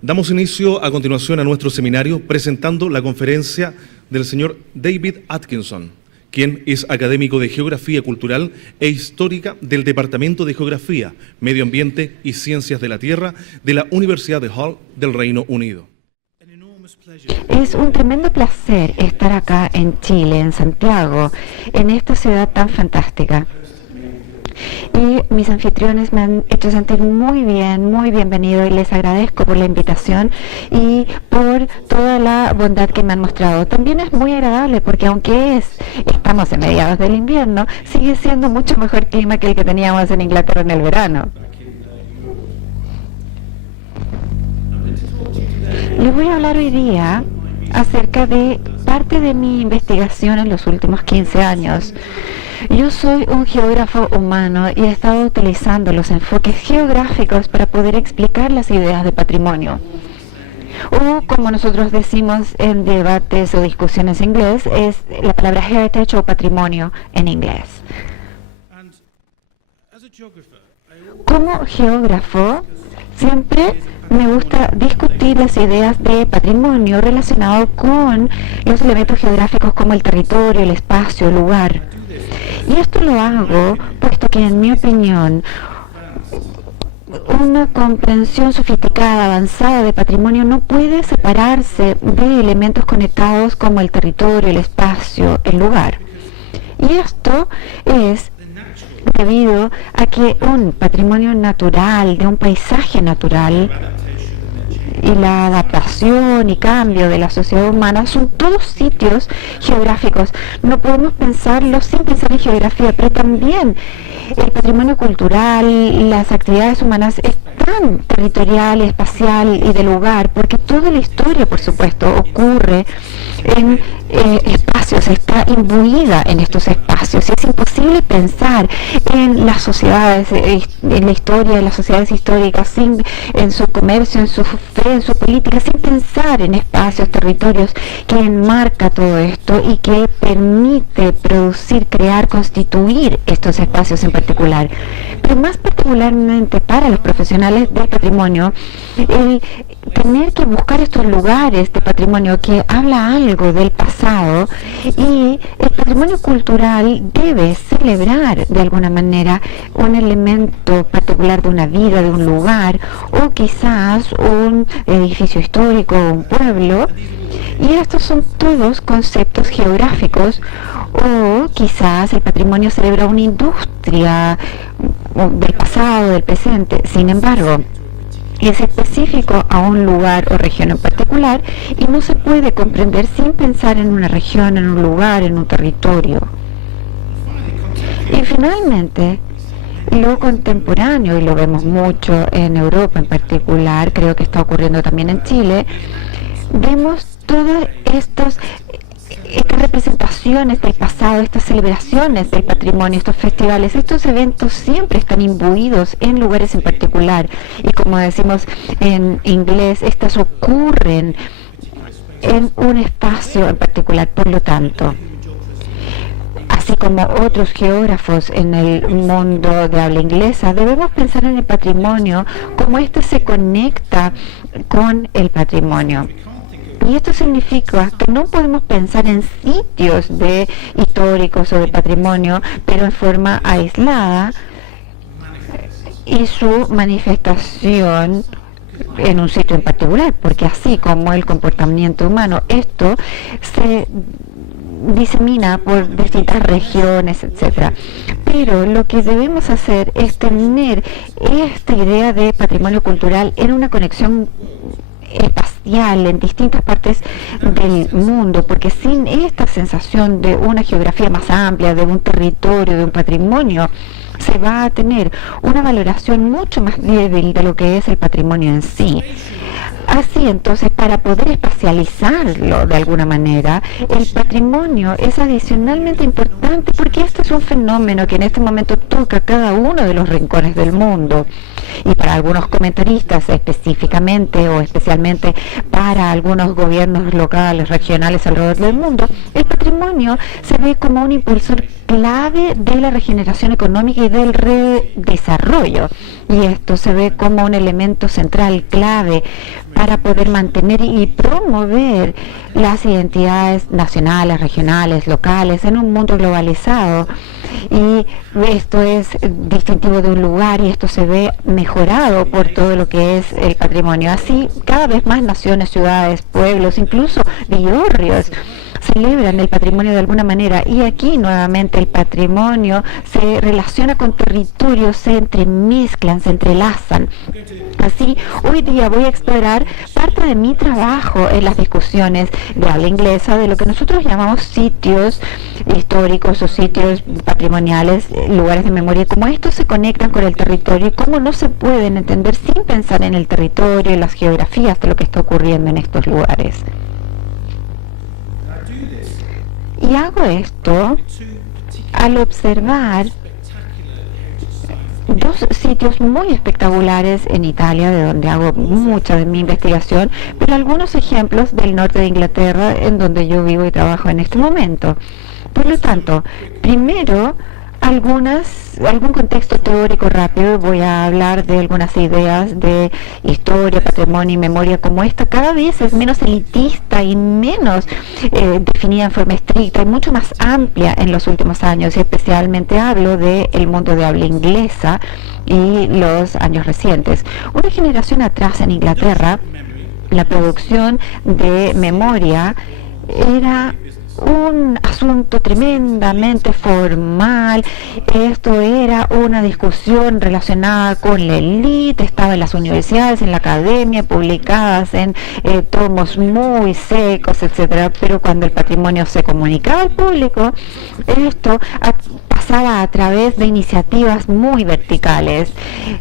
Damos inicio a continuación a nuestro seminario presentando la conferencia del señor David Atkinson, quien es académico de Geografía Cultural e Histórica del Departamento de Geografía, Medio Ambiente y Ciencias de la Tierra de la Universidad de Hull del Reino Unido. Es un tremendo placer estar acá en Chile, en Santiago, en esta ciudad tan fantástica. Y mis anfitriones me han hecho sentir muy bien, muy bienvenido, y les agradezco por la invitación y por toda la bondad que me han mostrado. También es muy agradable porque aunque estamos en mediados del invierno, sigue siendo mucho mejor clima que el que teníamos en Inglaterra en el verano. Les voy a hablar hoy día acerca de parte de mi investigación en los últimos 15 años. Yo soy un geógrafo humano y he estado utilizando los enfoques geográficos para poder explicar las ideas de patrimonio. O, como nosotros decimos en debates o discusiones en inglés, es la palabra heritage o patrimonio en inglés. Como geógrafo, siempre me gusta discutir las ideas de patrimonio relacionado con los elementos geográficos como el territorio, el espacio, el lugar. Y esto lo hago puesto que, en mi opinión, una comprensión sofisticada, avanzada de patrimonio no puede separarse de elementos conectados como el territorio, el espacio, el lugar. Y esto es debido a que un patrimonio natural, de un paisaje natural, y la adaptación y cambio de la sociedad humana son todos sitios geográficos. No podemos pensarlo sin pensar en geografía, pero también el patrimonio cultural, las actividades humanas es tan territorial, espacial y de lugar, porque toda la historia, por supuesto, ocurre en espacios, está imbuida en estos espacios. Y es imposible pensar en las sociedades, en la historia de las sociedades históricas, en su comercio, en su fe, en su política, sin pensar en espacios, territorios que enmarca todo esto y que permite producir, crear, constituir estos espacios en particular. Pero más particularmente para los profesionales del patrimonio, el tener que buscar estos lugares de patrimonio que habla algo del pasado, y el patrimonio cultural debe celebrar de alguna manera un elemento particular de una vida, de un lugar, o quizás un edificio histórico, un pueblo, y estos son todos conceptos geográficos. O quizás el patrimonio celebra una industria del pasado, del presente. Sin embargo, es específico a un lugar o región en particular y no se puede comprender sin pensar en una región, en un lugar, en un territorio. Y finalmente, lo contemporáneo, y lo vemos mucho en Europa en particular, creo que está ocurriendo también en Chile, vemos todas estas representaciones del pasado, estas celebraciones del patrimonio, estos festivales, estos eventos siempre están imbuidos en lugares en particular, y como decimos en inglés, estas ocurren en un espacio en particular. Por lo tanto, así como otros geógrafos en el mundo de habla inglesa, debemos pensar en el patrimonio como este se conecta con el patrimonio. Y esto significa que no podemos pensar en sitios históricos o de patrimonio, pero en forma aislada, y su manifestación en un sitio en particular, porque así como el comportamiento humano, esto se disemina por distintas regiones, etcétera. Pero lo que debemos hacer es tener esta idea de patrimonio cultural en una conexión espacial en distintas partes del mundo, porque sin esta sensación de una geografía más amplia, de un territorio, de un patrimonio, se va a tener una valoración mucho más débil de lo que es el patrimonio en sí. Así entonces, para poder espacializarlo de alguna manera, el patrimonio es adicionalmente importante porque este es un fenómeno que en este momento toca cada uno de los rincones del mundo. Y para algunos comentaristas específicamente o especialmente para algunos gobiernos locales, regionales alrededor del mundo, el patrimonio se ve como un impulsor clave de la regeneración económica y del redesarrollo. Y esto se ve como un elemento central, clave, para poder mantener y promover las identidades nacionales, regionales, locales, en un mundo globalizado. Y esto es distintivo de un lugar y esto se ve mejorado por todo lo que es el patrimonio. Así, cada vez más naciones, ciudades, pueblos, incluso villorrios, celebran el patrimonio de alguna manera, y aquí nuevamente el patrimonio se relaciona con territorios, se entremezclan, se entrelazan. Así, hoy día voy a explorar parte de mi trabajo en las discusiones de habla inglesa de lo que nosotros llamamos sitios históricos o sitios patrimoniales, lugares de memoria, cómo estos se conectan con el territorio y cómo no se pueden entender sin pensar en el territorio y las geografías de lo que está ocurriendo en estos lugares. Y hago esto al observar dos sitios muy espectaculares en Italia, de donde hago mucha de mi investigación, pero algunos ejemplos del norte de Inglaterra, en donde yo vivo y trabajo en este momento. Por lo tanto, primero, algún contexto teórico rápido. Voy a hablar de algunas ideas de historia, patrimonio y memoria, como esta cada vez es menos elitista y menos definida en forma estricta y mucho más amplia en los últimos años, y especialmente hablo del mundo de habla inglesa y los años recientes. Una generación atrás en Inglaterra, la producción de memoria era un asunto tremendamente formal. Esto era una discusión relacionada con la élite, estaba en las universidades, en la academia, publicadas en tomos muy secos, etcétera. Pero cuando el patrimonio se comunicaba al público, esto pasaba a través de iniciativas muy verticales.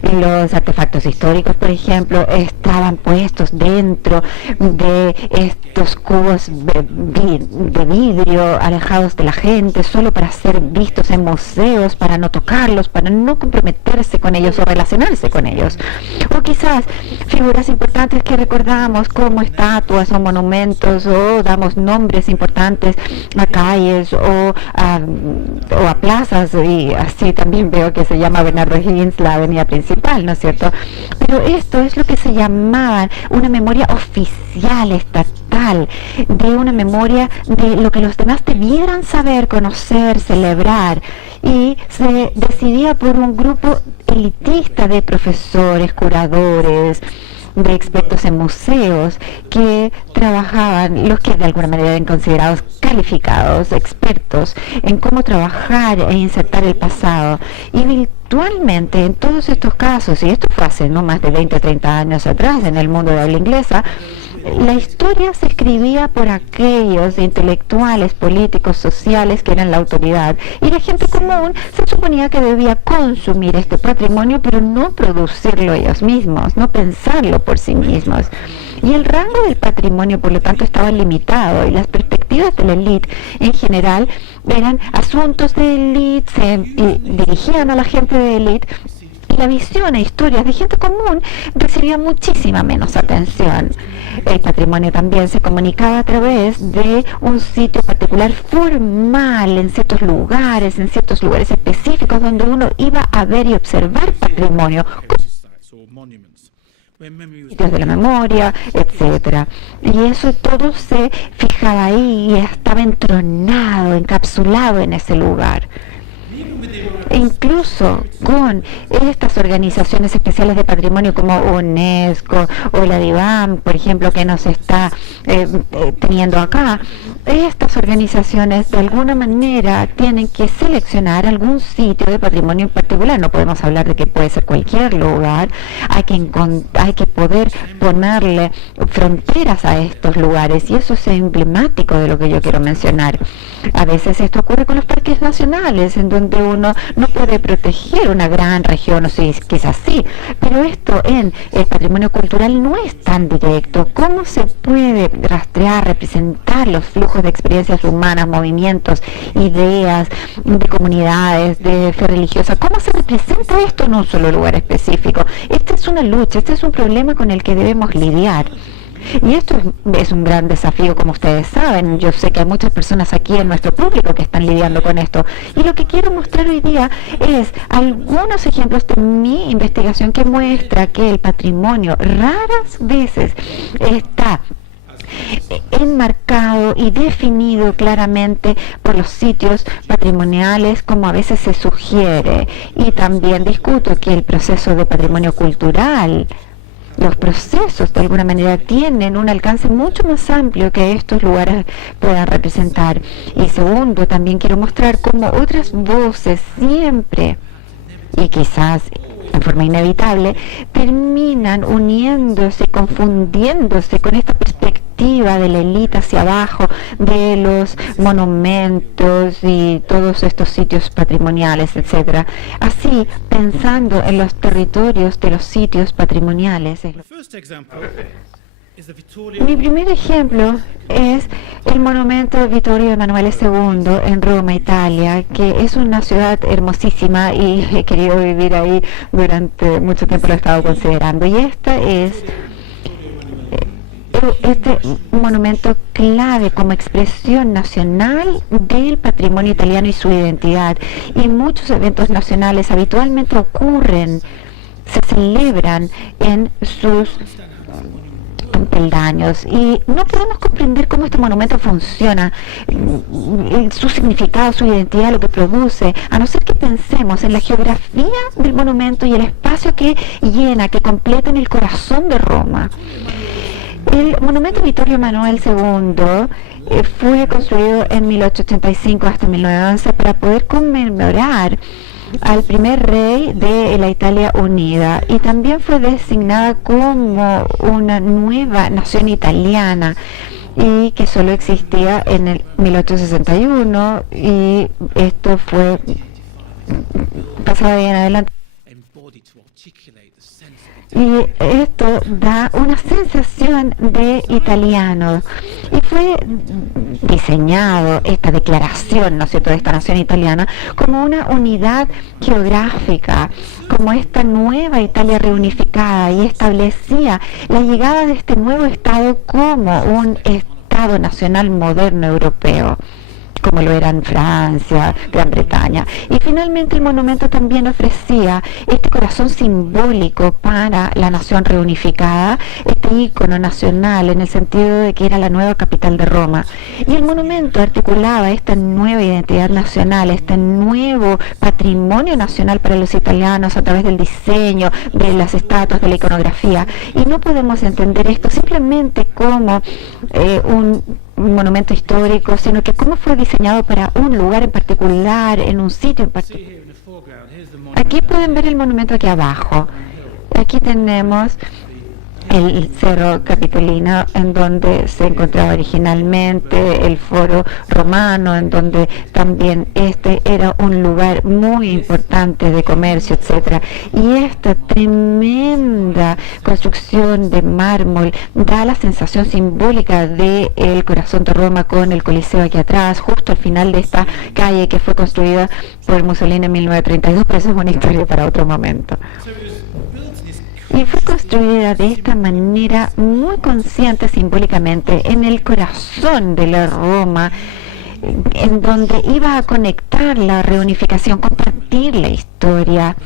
Los artefactos históricos, por ejemplo, estaban puestos dentro de estos cubos de vidrio, alejados de la gente, solo para ser vistos en museos, para no tocarlos, para no comprometerse con ellos o relacionarse con ellos. O quizás figuras importantes que recordamos como estatuas o monumentos, o damos nombres importantes a calles o a plazas, y así también veo que se llama Bernardo Higgins la avenida principal, ¿no es cierto? Pero esto es lo que se llamaba una memoria oficial, estatal, de una memoria de lo que los demás debieran saber, conocer, celebrar, y se decidía por un grupo elitista de profesores, curadores, de expertos en museos que trabajaban, los que de alguna manera eran considerados calificados, expertos en cómo trabajar e insertar el pasado. Y virtualmente en todos estos casos, y esto fue hace no más de 20 o 30 años atrás en el mundo de habla inglesa, la historia se escribía por aquellos intelectuales, políticos, sociales que eran la autoridad, y la gente común se suponía que debía consumir este patrimonio, pero no producirlo ellos mismos, no pensarlo por sí mismos. Y el rango del patrimonio, por lo tanto, estaba limitado, y las perspectivas de la élite en general eran asuntos de élite, se dirigían a la gente de élite, y la visión e historias de gente común recibía muchísima menos atención. El patrimonio también se comunicaba a través de un sitio particular formal, en ciertos lugares específicos donde uno iba a ver y observar patrimonio, sitios de la memoria, etcétera. Y eso todo se fijaba ahí y estaba entronado, encapsulado en ese lugar. E incluso con estas organizaciones especiales de patrimonio como UNESCO o la DIVAM, por ejemplo, que nos está teniendo acá, estas organizaciones de alguna manera tienen que seleccionar algún sitio de patrimonio en particular. No podemos hablar de que puede ser cualquier lugar, hay que poder ponerle fronteras a estos lugares, y eso es emblemático de lo que yo quiero mencionar. A veces esto ocurre con los parques nacionales, en donde uno no puede proteger una gran región, o sí, quizás sí, pero esto en el patrimonio cultural no es tan directo. ¿Cómo se puede rastrear, representar los flujos de experiencias humanas, movimientos, ideas, de comunidades, de fe religiosa? ¿Cómo se representa esto en un solo lugar específico? Esta es una lucha, este es un problema con el que debemos lidiar. Y esto es un gran desafío, como ustedes saben. Yo sé que hay muchas personas aquí en nuestro público que están lidiando con esto. Y lo que quiero mostrar hoy día es algunos ejemplos de mi investigación que muestra que el patrimonio raras veces está enmarcado y definido claramente por los sitios patrimoniales, como a veces se sugiere. Y también discuto que el proceso de patrimonio cultural, los procesos de alguna manera tienen un alcance mucho más amplio que estos lugares puedan representar. Y segundo, también quiero mostrar cómo otras voces siempre, y quizás en forma inevitable, terminan uniéndose, confundiéndose con esta perspectiva de la élite hacia abajo, de los monumentos y todos estos sitios patrimoniales, etcétera. Así, pensando en los territorios de los sitios patrimoniales. Mi primer ejemplo es el monumento Vittorio Emanuele II en Roma, Italia, que es una ciudad hermosísima y he querido vivir ahí durante mucho tiempo, lo he estado considerando. Y este monumento clave como expresión nacional del patrimonio italiano y su identidad. Y muchos eventos nacionales habitualmente ocurren, se celebran en sus peldaños, y no podemos comprender cómo este monumento funciona, su significado, su identidad, lo que produce, a no ser que pensemos en la geografía del monumento y el espacio que llena, que completa en el corazón de Roma. El monumento Vittorio Emanuele II fue construido en 1885 hasta 1911 para poder conmemorar al primer rey de la Italia unida, y también fue designada como una nueva nación italiana y que solo existía en el 1861, y esto fue pasado de en adelante. Y esto da una sensación de italiano. Y fue diseñado esta declaración, ¿no es cierto?, de esta nación italiana como una unidad geográfica, como esta nueva Italia reunificada, y establecía la llegada de este nuevo Estado como un Estado nacional moderno europeo, como lo eran Francia, Gran Bretaña. Y finalmente el monumento también ofrecía este corazón simbólico para la nación reunificada, este ícono nacional en el sentido de que era la nueva capital de Roma. Y el monumento articulaba esta nueva identidad nacional, este nuevo patrimonio nacional para los italianos a través del diseño, de las estatuas, de la iconografía. Y no podemos entender esto simplemente como un monumento histórico, sino que cómo fue diseñado para un lugar en particular, en un sitio en particular. Aquí pueden ver el monumento aquí abajo. Aquí tenemos el Cerro Capitolino, en donde se encontraba originalmente el foro romano, en donde también este era un lugar muy importante de comercio, etcétera. Y esta tremenda construcción de mármol da la sensación simbólica de el corazón de Roma, con el Coliseo aquí atrás, justo al final de esta calle que fue construida por Mussolini en 1932, pero eso es una historia para otro momento. Y fue construida de esta manera muy consciente simbólicamente en el corazón de la Roma, en donde iba a conectar la reunificación, compartir la historia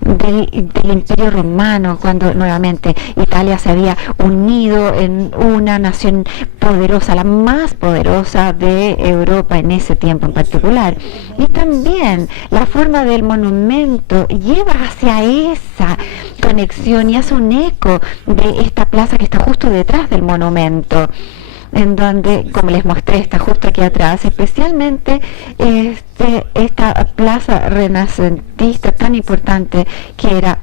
del Imperio Romano, cuando nuevamente Italia se había unido en una nación poderosa, la más poderosa de Europa en ese tiempo en particular. Y también la forma del monumento lleva hacia esa conexión y hace un eco de esta plaza que está justo detrás del monumento, en donde, como les mostré, está justo aquí atrás, especialmente esta plaza renacentista tan importante que era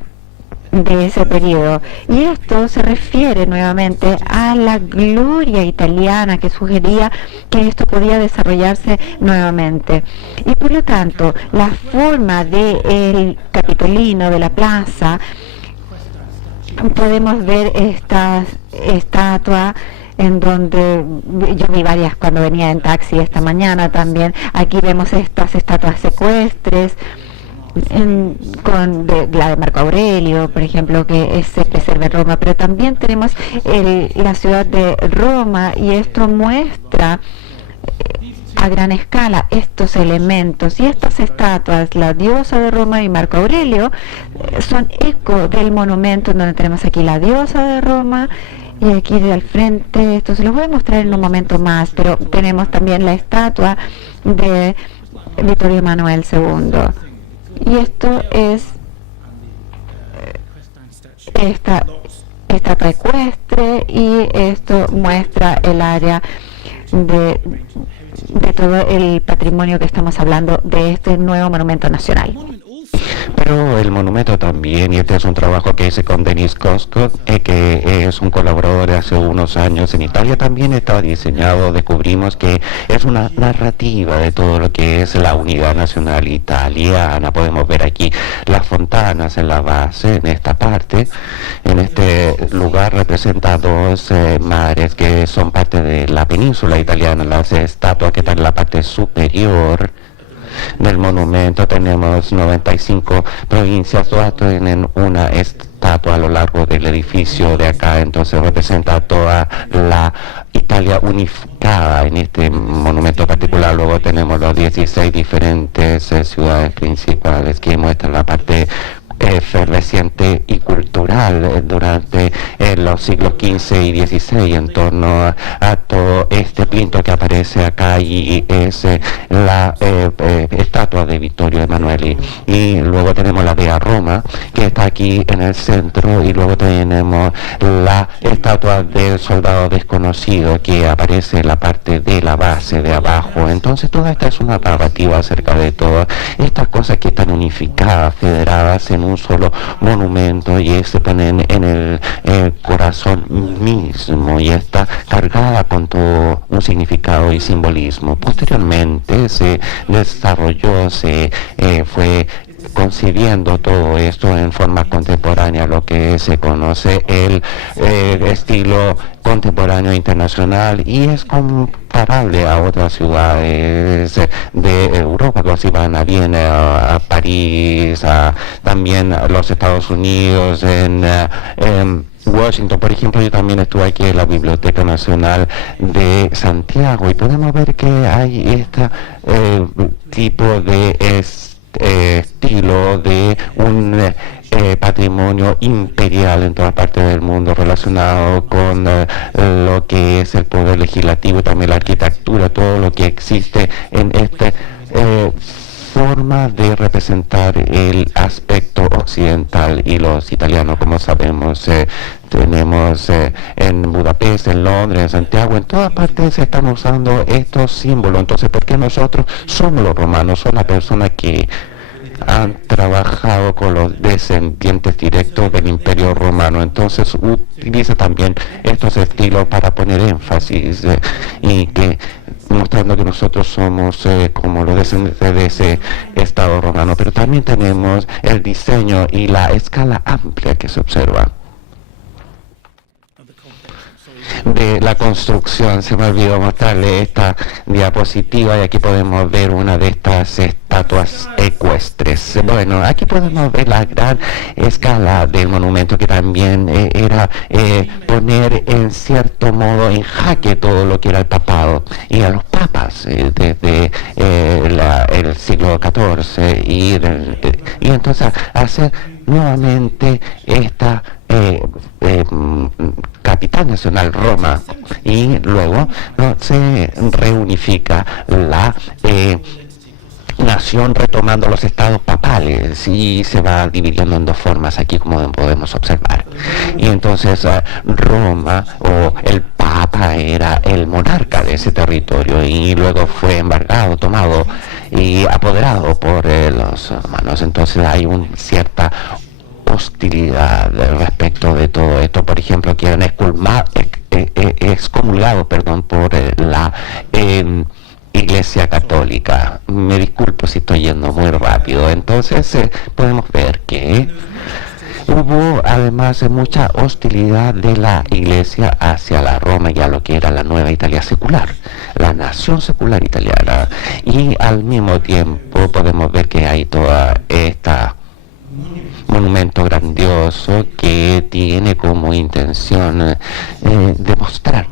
de ese periodo. Y esto se refiere nuevamente a la gloria italiana que sugería que esto podía desarrollarse nuevamente. Y por lo tanto, la forma del Capitolino, de la plaza, podemos ver esta estatua en donde yo vi varias cuando venía en taxi esta mañana también. Aquí vemos estas estatuas secuestres, la de Marco Aurelio, por ejemplo, que se preserva en Roma, pero también tenemos la ciudad de Roma, y esto muestra a gran escala estos elementos y estas estatuas. La diosa de Roma y Marco Aurelio son eco del monumento en donde tenemos aquí la diosa de Roma. Y aquí al frente, esto se los voy a mostrar en un momento más, pero tenemos también la estatua de Vittorio Emanuele II. Y esto es esta estatua ecuestre, y esto muestra el área de todo el patrimonio que estamos hablando de este nuevo monumento nacional. Pero el monumento también, y este es un trabajo que hice con Denis Cosco, que es un colaborador de hace unos años en Italia, también está diseñado, descubrimos que es una narrativa de todo lo que es la unidad nacional italiana. Podemos ver aquí las fontanas en la base, en esta parte. En este lugar representa dos mares que son parte de la península italiana. Las estatuas que están en la parte superior del monumento, tenemos 95 provincias, todas tienen una estatua a lo largo del edificio de acá, entonces representa toda la Italia unificada en este monumento particular. Luego tenemos los 16 diferentes ciudades principales que muestran la parte efervesciente y cultural durante los siglos XV y XVI en torno a todo este plinto que aparece acá, y es la estatua de Vittorio Emanuele. Y luego tenemos la de Roma, que está aquí en el centro, y luego tenemos la estatua del soldado desconocido que aparece en la parte de la base de abajo. Entonces toda esta es una narrativa acerca de todas estas cosas que están unificadas, federadas en un solo monumento, y se ponen en el corazón mismo, y está cargada con todo un significado y simbolismo. Posteriormente se desarrolló, fue concibiendo todo esto en forma contemporánea, lo que se conoce el estilo contemporáneo internacional, y es comparable a otras ciudades de Europa, como si van a Viena, a París, también a los Estados Unidos, en Washington, por ejemplo. Yo también estuve aquí en la Biblioteca Nacional de Santiago, y podemos ver que hay este tipo de estilo de un patrimonio imperial en toda parte del mundo, relacionado con lo que es el poder legislativo y también la arquitectura, todo lo que existe en este forma de representar el aspecto occidental. Y los italianos, como sabemos, tenemos en Budapest, en Londres, en Santiago, en todas partes están usando estos símbolos. Entonces, ¿por qué nosotros somos los romanos? Son las personas que han trabajado con los descendientes directos del Imperio Romano. Entonces utiliza también estos estilos para poner énfasis y que mostrando que nosotros somos como los descendientes de ese Estado romano. Pero también tenemos el diseño y la escala amplia que se observa de la construcción. Se me olvidó mostrarle esta diapositiva, y aquí podemos ver una de estas estatuas ecuestres. Bueno, aquí podemos ver la gran escala del monumento, que también era poner en cierto modo en jaque todo lo que era el papado y a los papas desde el siglo XIV, y entonces hacer nuevamente esta capital nacional, Roma, y luego se reunifica la nación, retomando los estados papales, y se va dividiendo en dos formas aquí, como podemos observar. Y entonces Roma, o el Papa, era el monarca de ese territorio, y luego fue embargado, tomado y apoderado por los romanos. Entonces hay una cierta hostilidad respecto de todo esto. Por ejemplo, que eran excomulgados por la Iglesia Católica. Me disculpo si estoy yendo muy rápido. Entonces podemos ver que hubo además mucha hostilidad de la Iglesia hacia la Roma y a lo que era la nueva Italia secular, la nación secular italiana. Y al mismo tiempo podemos ver que hay toda esta monumento grandioso que tiene como intención demostrar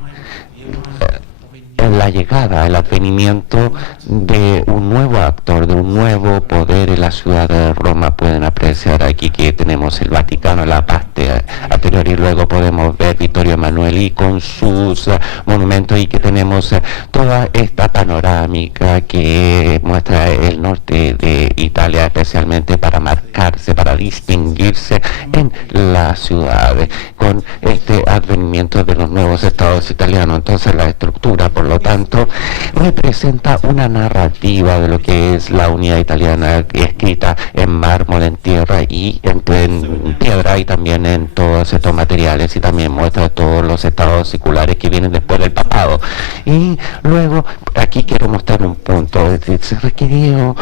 la llegada, el advenimiento de un nuevo actor, de un nuevo poder en la ciudad de Roma. Pueden apreciar aquí que tenemos el Vaticano, la parte anterior, y luego podemos ver Vittorio Emanuele con sus monumentos, y que tenemos toda esta panorámica que muestra el norte de Italia, especialmente para marcarse, para distinguirse en la ciudad, con este advenimiento de los nuevos estados italianos. Entonces la estructura, por lo tanto, representa una narrativa de lo que es la unidad italiana, escrita en mármol, en tierra y en piedra, y también en todos estos materiales, y también muestra todos los estados seculares que vienen después del papado. Y luego aquí quiero mostrar un punto. Se requirió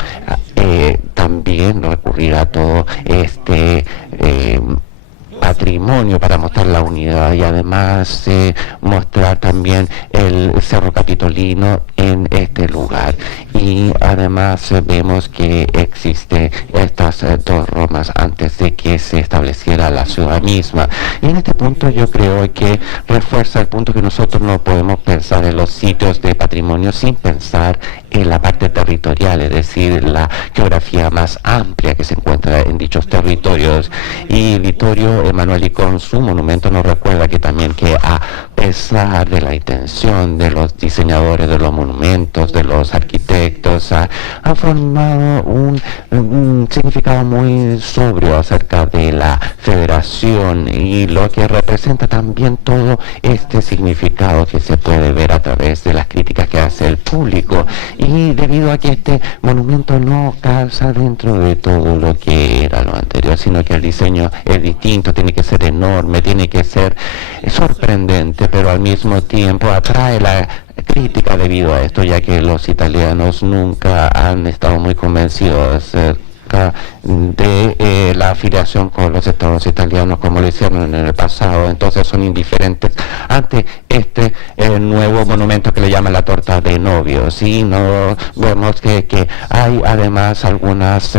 también recurrir a todo este patrimonio para mostrar la unidad, y además mostrar también el Cerro Capitolino en este lugar. Y además vemos que existe estas dos Romas antes de que se estableciera la ciudad misma. Y en este punto yo creo que refuerza el punto que nosotros no podemos pensar en los sitios de patrimonio sin pensar en la parte territorial, es decir, la geografía más amplia que se encuentra en dichos territorios. Y Vittorio Emanuele con su monumento nos recuerda que también que a pesar de la intención de los diseñadores de los monumentos, de los arquitectos, ha formado un significado muy sobrio acerca de la federación, y lo que representa también todo este significado que se puede ver a través de las críticas que hace el público. Y debido a que este monumento no calza dentro de todo lo que era lo anterior, sino que el diseño es distinto, tiene que ser enorme, tiene que ser sorprendente, pero al mismo tiempo atrae la crítica debido a esto, ya que los italianos nunca han estado muy convencidos de la afiliación con los estados italianos como lo hicieron en el pasado. Entonces son indiferentes ante este nuevo monumento que le llaman la torta de novios. Y no vemos que hay además algunas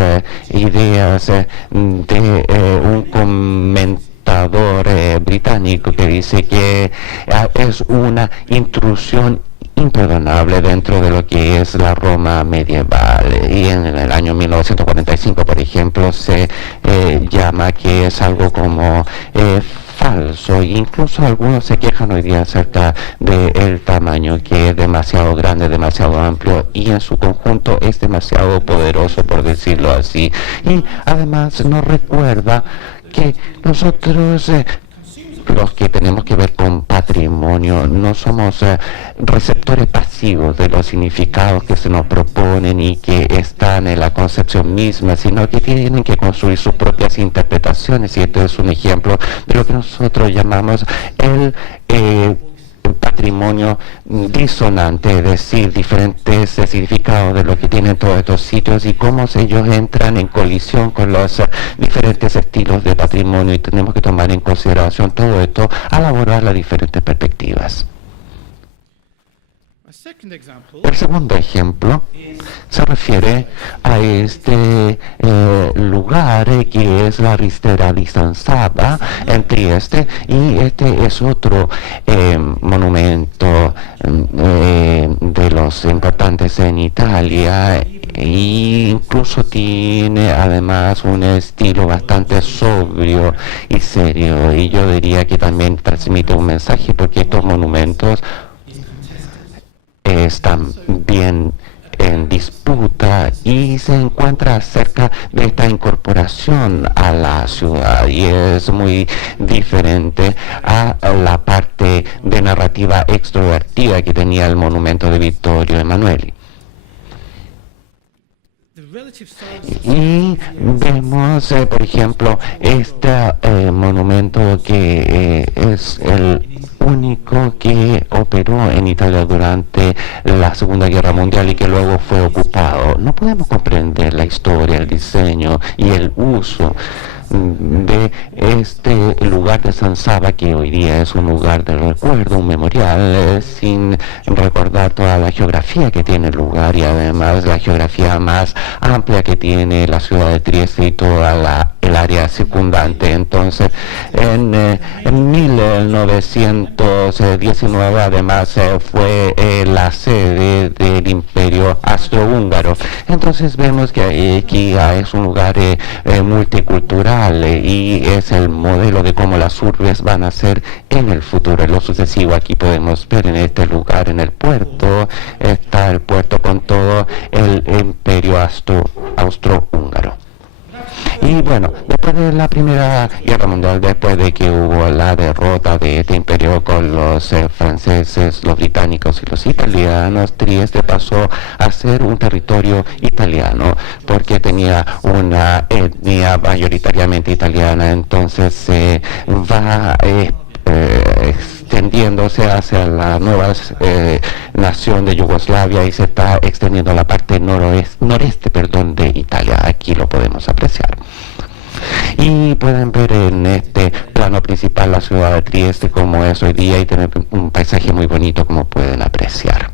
ideas de un comentador británico que dice que es una intrusión imperdonable dentro de lo que es la Roma medieval. Y en el año 1945, por ejemplo, se llama que es algo como falso. Incluso algunos se quejan hoy día acerca del tamaño, que es demasiado grande, demasiado amplio, y en su conjunto es demasiado poderoso, por decirlo así. Y además nos recuerda que nosotros los que tenemos que ver con patrimonio no somos receptores pasivos de los significados que se nos proponen y que están en la concepción misma, sino que tienen que construir sus propias interpretaciones. Y esto es un ejemplo de lo que nosotros llamamos el patrimonio disonante, es decir, diferentes significados de lo que tienen todos estos sitios y cómo ellos entran en colisión con los diferentes estilos de patrimonio, y tenemos que tomar en consideración todo esto al abordar las diferentes perspectivas. El segundo ejemplo se refiere a este lugar que es la Ristera di San Saba en Trieste, y este es otro monumento de los importantes en Italia, e incluso tiene además un estilo bastante sobrio y serio, y yo diría que también transmite un mensaje, porque estos monumentos están bien en disputa y se encuentra cerca de esta incorporación a la ciudad, y es muy diferente a la parte de narrativa extrovertida que tenía el monumento de Vittorio Emanuele. Y vemos, por ejemplo, este monumento que es el único que operó en Italia durante la Segunda Guerra Mundial y que luego fue ocupado. No podemos comprender la historia, el diseño y el uso de este lugar de San Saba, que hoy día es un lugar de recuerdo, un memorial, sin recordar toda la geografía que tiene el lugar y además la geografía más amplia que tiene la ciudad de Trieste y toda el área circundante. Entonces, en 1919 además fue la sede del Imperio Austrohúngaro. Entonces vemos que aquí es un lugar multicultural y es el modelo de cómo las urbes van a ser en el futuro. En lo sucesivo aquí podemos ver en este lugar, en el puerto, está el puerto con todo el Imperio Austrohúngaro. Y bueno, después de la Primera Guerra Mundial, después de que hubo la derrota de este imperio con los franceses, los británicos y los italianos, Trieste pasó a ser un territorio italiano porque tenía una etnia mayoritariamente italiana. Entonces se va extendiéndose hacia la nueva nación de Yugoslavia y se está extendiendo a la parte noreste de Italia. Aquí lo podemos apreciar. Y pueden ver en este plano principal la ciudad de Trieste como es hoy día y tener un paisaje muy bonito como pueden apreciar.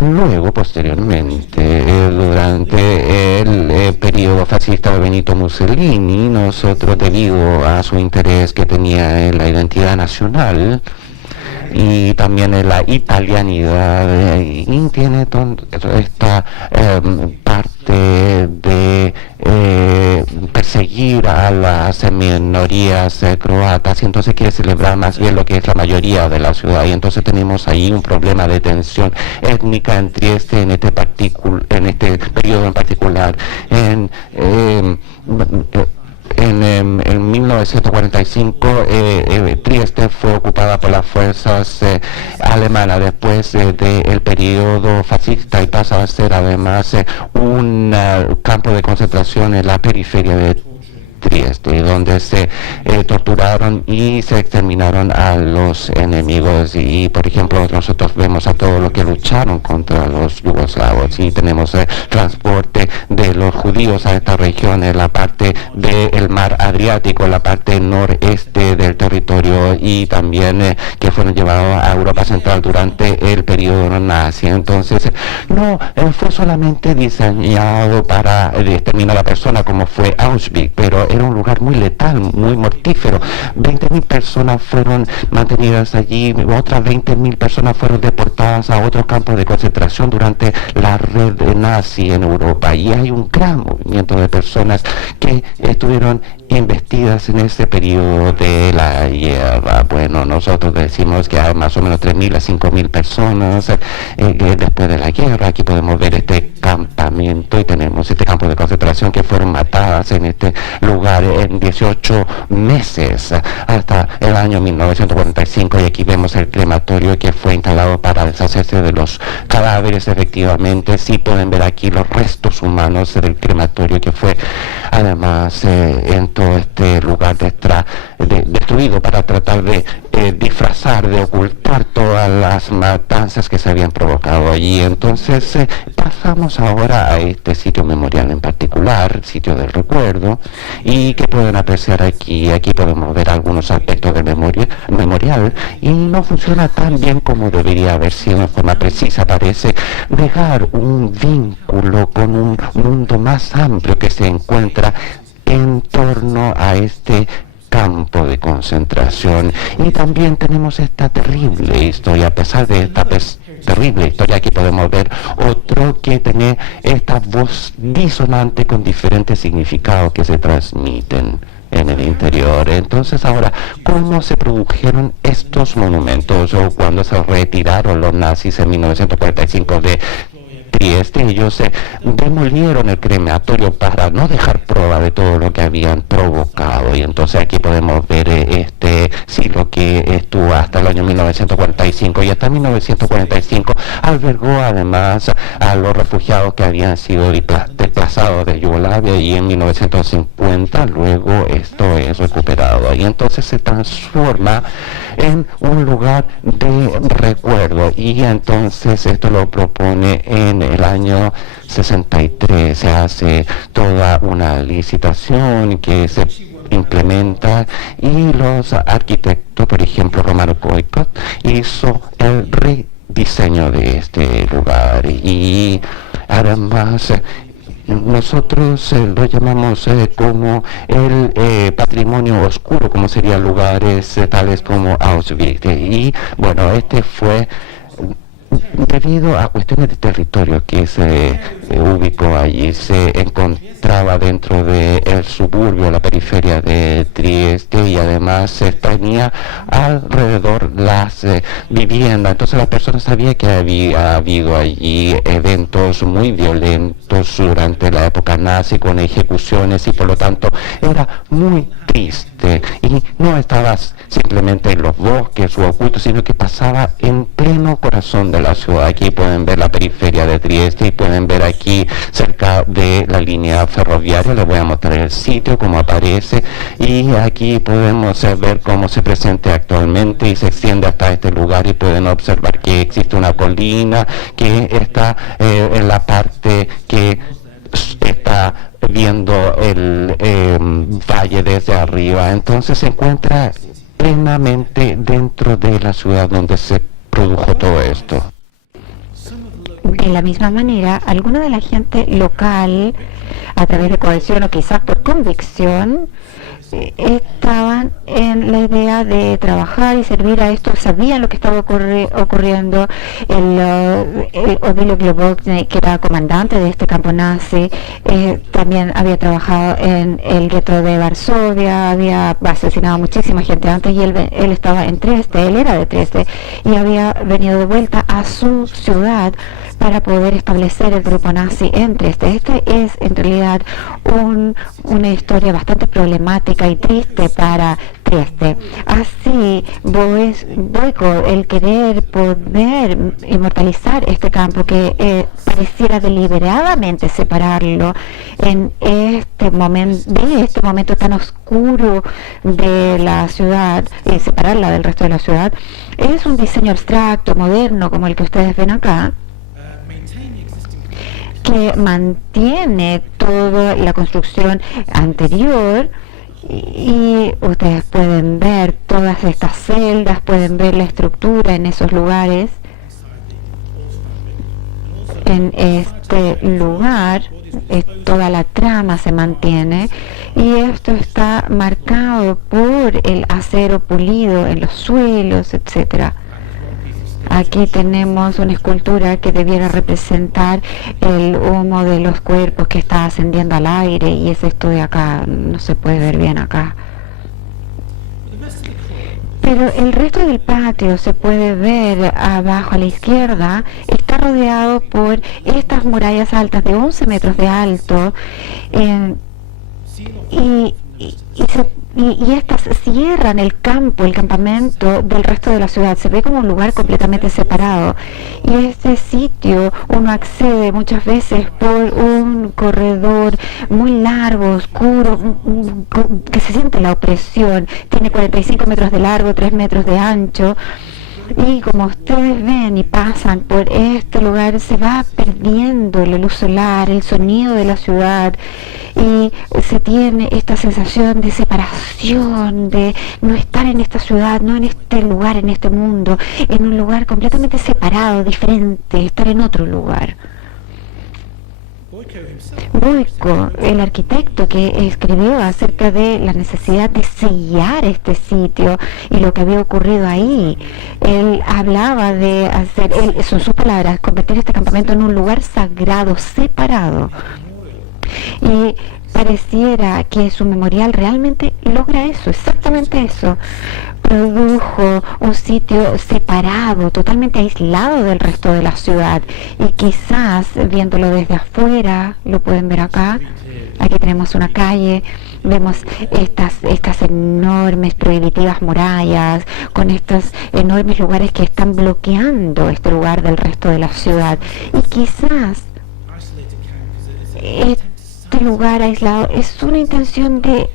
Luego, posteriormente, durante el periodo fascista de Benito Mussolini, nosotros, debido a su interés que tenía en la identidad nacional y también en la italianidad, y tiene esta parte de perseguir a las minorías croatas, y entonces quiere celebrar más bien lo que es la mayoría de la ciudad, y entonces tenemos ahí un problema de tensión étnica en Trieste en este periodo en particular. En 1945 Trieste fue ocupada por las fuerzas alemanas después del periodo fascista y pasa a ser además un campo de concentración en la periferia de Trieste, donde se torturaron y se exterminaron a los enemigos. Y por ejemplo nosotros vemos a todos los que lucharon contra los yugoslavos y tenemos transporte de los judíos a esta región en la parte del mar Adriático, la parte noreste del territorio, y también que fueron llevados a Europa Central durante el periodo nazi. Entonces no fue solamente diseñado para exterminar a la persona como fue Auschwitz, pero era un lugar muy letal, muy mortífero. 20.000 personas fueron mantenidas allí, otras 20.000 personas fueron deportadas a otros campos de concentración durante la red nazi en Europa, y hay un gran movimiento de personas que estuvieron investidas en ese periodo de la guerra. Bueno, nosotros decimos que hay más o menos 3.000 a 5.000 personas después de la guerra. Aquí podemos ver este campamento y tenemos este campo de concentración que fueron matadas en este lugar en 18 meses hasta el año 1945, y aquí vemos el crematorio que fue instalado para deshacerse de los cadáveres. Efectivamente, sí pueden ver aquí los restos humanos del crematorio que fue además en todo este lugar destruido para tratar de disfrazar, de ocultar todas las matanzas que se habían provocado allí. Entonces pasamos ahora a este sitio memorial en particular, sitio del recuerdo, y que pueden apreciar aquí. Aquí podemos ver algunos aspectos del memorial, y no funciona tan bien como debería haber sido en forma precisa. Parece dejar un vínculo con un mundo más amplio que se encuentra en torno a este campo de concentración. Y también tenemos esta terrible historia. A pesar de esta terrible historia, aquí podemos ver otro que tiene esta voz disonante con diferentes significados que se transmiten en el interior. Entonces ahora, ¿cómo se produjeron estos monumentos? O cuando se retiraron los nazis en 1945 de Trieste, ellos demolieron el crematorio para no dejar prueba de todo lo que habían provocado, y entonces aquí podemos ver este asilo que estuvo hasta el año 1945, y hasta 1945 albergó además a los refugiados que habían sido desplazados de Yugoslavia, y en 1950 luego esto es recuperado y entonces se transforma en un lugar de recuerdo, y entonces esto lo propone en el año 63. Se hace toda una licitación que se implementa, y los arquitectos, por ejemplo Romano Koikot, hizo el rediseño de este lugar, y además nosotros lo llamamos como el patrimonio oscuro, como serían lugares tales como Auschwitz. Y bueno, este fue debido a cuestiones de territorio que se ubicó allí. Se encontraba dentro del suburbio, la periferia de Trieste, y además tenía alrededor las viviendas. Entonces las personas sabían que había habido allí eventos muy violentos durante la época nazi, con ejecuciones, y por lo tanto era muy triste, y no estaba simplemente en los bosques o ocultos, sino que pasaba en pleno corazón de la ciudad. Aquí pueden ver la periferia de Trieste, y pueden ver aquí cerca de la línea ferroviaria. Les voy a mostrar el sitio, cómo aparece, y aquí podemos ver cómo se presenta actualmente, y se extiende hasta este lugar, y pueden observar que existe una colina que está en la parte que está viendo el valle desde arriba. Entonces se encuentra plenamente dentro de la ciudad donde se produjo todo esto. De la misma manera, alguna de la gente local, a través de coerción o quizás por convicción, estaban en la idea de trabajar y servir a esto. Sabían lo que estaba ocurriendo. El Odilo Globokny, que era comandante de este campo nazi, también había trabajado en el gueto de Varsovia, había asesinado a muchísima gente antes, y él estaba en Trieste, él era de Trieste, y había venido de vuelta a su ciudad para poder establecer el grupo nazi en Trieste. Este es en realidad una historia bastante problemática y triste para Trieste. Así, Boiko, el querer poder inmortalizar este campo que pareciera deliberadamente separarlo en este momento tan oscuro de la ciudad, y separarla del resto de la ciudad, es un diseño abstracto, moderno, como el que ustedes ven acá, que mantiene toda la construcción anterior, y ustedes pueden ver todas estas celdas, pueden ver la estructura en esos lugares. En este lugar toda la trama se mantiene, y esto está marcado por el acero pulido en los suelos, etcétera. Aquí tenemos una escultura que debiera representar el humo de los cuerpos que está ascendiendo al aire, y es esto de acá, no se puede ver bien acá. Pero el resto del patio se puede ver abajo a la izquierda, está rodeado por estas murallas altas de 11 metros de alto, y estas cierran el campamento del resto de la ciudad. Se ve como un lugar completamente separado, y este sitio uno accede muchas veces por un corredor muy largo, oscuro, que se siente la opresión. Tiene 45 metros de largo, 3 metros de ancho, y como ustedes ven y pasan por este lugar, se va perdiendo la luz solar, el sonido de la ciudad, y se tiene esta sensación de separación, de no estar en esta ciudad, no en este lugar, en este mundo, en un lugar completamente separado, diferente, estar en otro lugar. Boiko, el arquitecto que escribió acerca de la necesidad de sellar este sitio y lo que había ocurrido ahí, él hablaba de hacer, son sus palabras, convertir este campamento en un lugar sagrado, separado. Y pareciera que su memorial realmente logra eso, exactamente eso. Produjo un sitio separado, totalmente aislado del resto de la ciudad, y quizás viéndolo desde afuera, lo pueden ver acá, aquí tenemos una calle, vemos estas enormes proyecciones prohibitivas murallas, con estos enormes lugares que están bloqueando este lugar del resto de la ciudad. Y quizás este lugar aislado es una intención de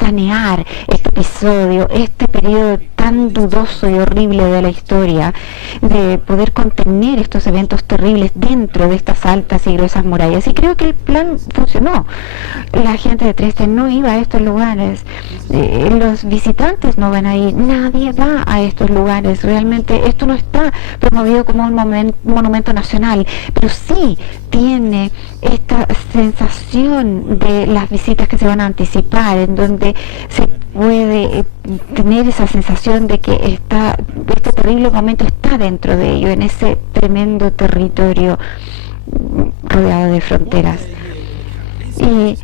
sanear este episodio, este periodo tan dudoso y horrible de la historia, de poder contener estos eventos terribles dentro de estas altas y gruesas murallas. Y creo que el plan funcionó. La gente de Trieste no iba a estos lugares, los visitantes no van ahí, nadie va a estos lugares. Realmente esto no está promovido como un monumento nacional, pero sí tiene esta sensación de las visitas que se van a anticipar, en donde se puede tener esa sensación de que este terrible momento está dentro de ello, en ese tremendo territorio rodeado de fronteras. Y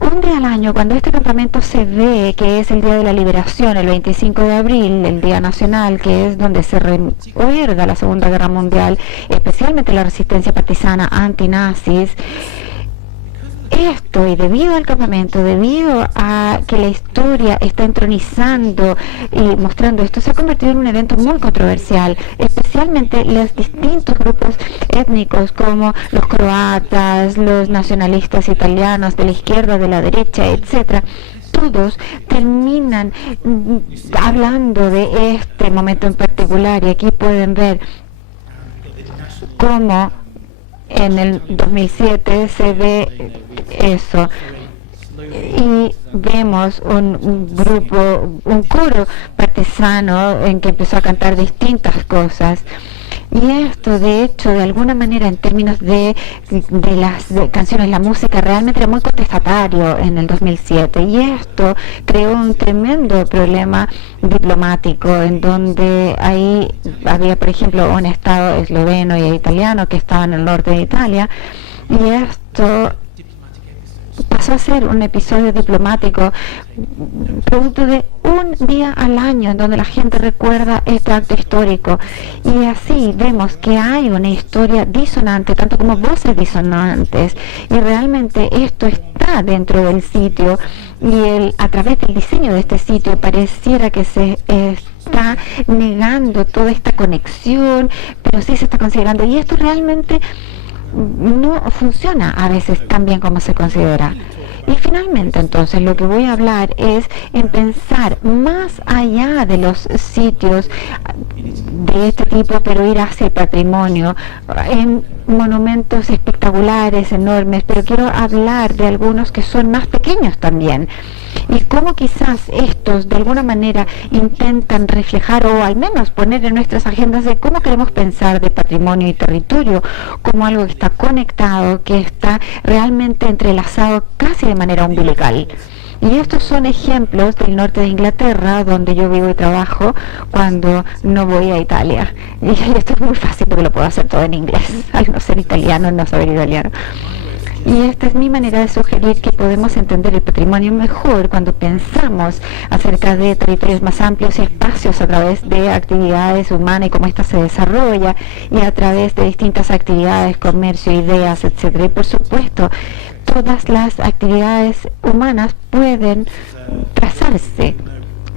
un día al año, cuando este campamento se ve, que es el Día de la Liberación, el 25 de abril, el Día Nacional, que es donde se recuerda la Segunda Guerra Mundial, especialmente la resistencia partisana antinazis, esto, y debido al campamento, debido a que la historia está entronizando y mostrando esto, se ha convertido en un evento muy controversial, especialmente los distintos grupos étnicos como los croatas, los nacionalistas italianos, de la izquierda, de la derecha, etcétera. Todos terminan hablando de este momento en particular, y aquí pueden ver cómo en el 2007 se ve eso, y vemos un grupo, un coro partisano en que empezó a cantar distintas cosas. Y esto, de hecho, de alguna manera, en términos de las canciones, la música realmente era muy contestatario en el 2007. Y esto creó un tremendo problema diplomático, en donde ahí había, por ejemplo, un estado esloveno y italiano que estaban en el norte de Italia. Y esto pasó a ser un episodio diplomático producto de un día al año en donde la gente recuerda este acto histórico. Y así vemos que hay una historia disonante, tanto como voces disonantes, y realmente esto está dentro del sitio, y a través del diseño de este sitio pareciera que se está negando toda esta conexión, pero sí se está considerando, y esto realmente no funciona a veces tan bien como se considera. Y finalmente, entonces, lo que voy a hablar es en pensar más allá de los sitios de este tipo, pero ir hacia el patrimonio, en monumentos espectaculares, enormes, pero quiero hablar de algunos que son más pequeños también, y cómo quizás estos de alguna manera intentan reflejar, o al menos poner en nuestras agendas, de cómo queremos pensar de patrimonio y territorio como algo que está conectado, que está realmente entrelazado casi de manera umbilical. Y estos son ejemplos del norte de Inglaterra, donde yo vivo y trabajo cuando no voy a Italia. Y esto es muy fácil porque lo puedo hacer todo en inglés, al no ser italiano, no saber italiano. Y esta es mi manera de sugerir que podemos entender el patrimonio mejor cuando pensamos acerca de territorios más amplios y espacios a través de actividades humanas y cómo ésta se desarrolla, y a través de distintas actividades, comercio, ideas, etcétera. Y por supuesto, todas las actividades humanas pueden trazarse.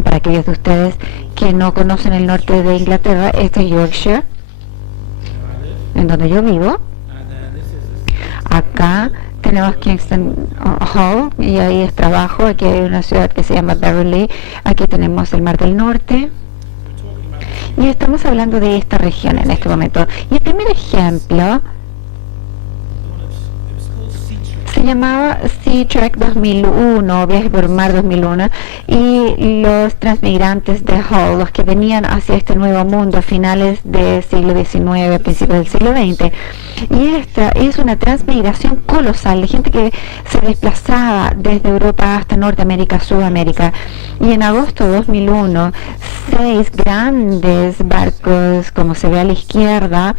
Para aquellos de ustedes que no conocen el norte de Inglaterra, este es Yorkshire, en donde yo vivo. Acá tenemos Kingston Hall, y ahí es trabajo. Aquí hay una ciudad que se llama Beverly. Aquí tenemos el Mar del Norte. Y estamos hablando de esta región en este momento. Y el primer ejemplo se llamaba Sea Trek 2001, Viaje por Mar 2001, y los transmigrantes de Hull, los que venían hacia este nuevo mundo a finales del siglo XIX, principios del siglo XX. Y esta es una transmigración colosal de gente que se desplazaba desde Europa hasta Norteamérica, Sudamérica. Y en agosto de 2001, 6 grandes barcos, como se ve a la izquierda,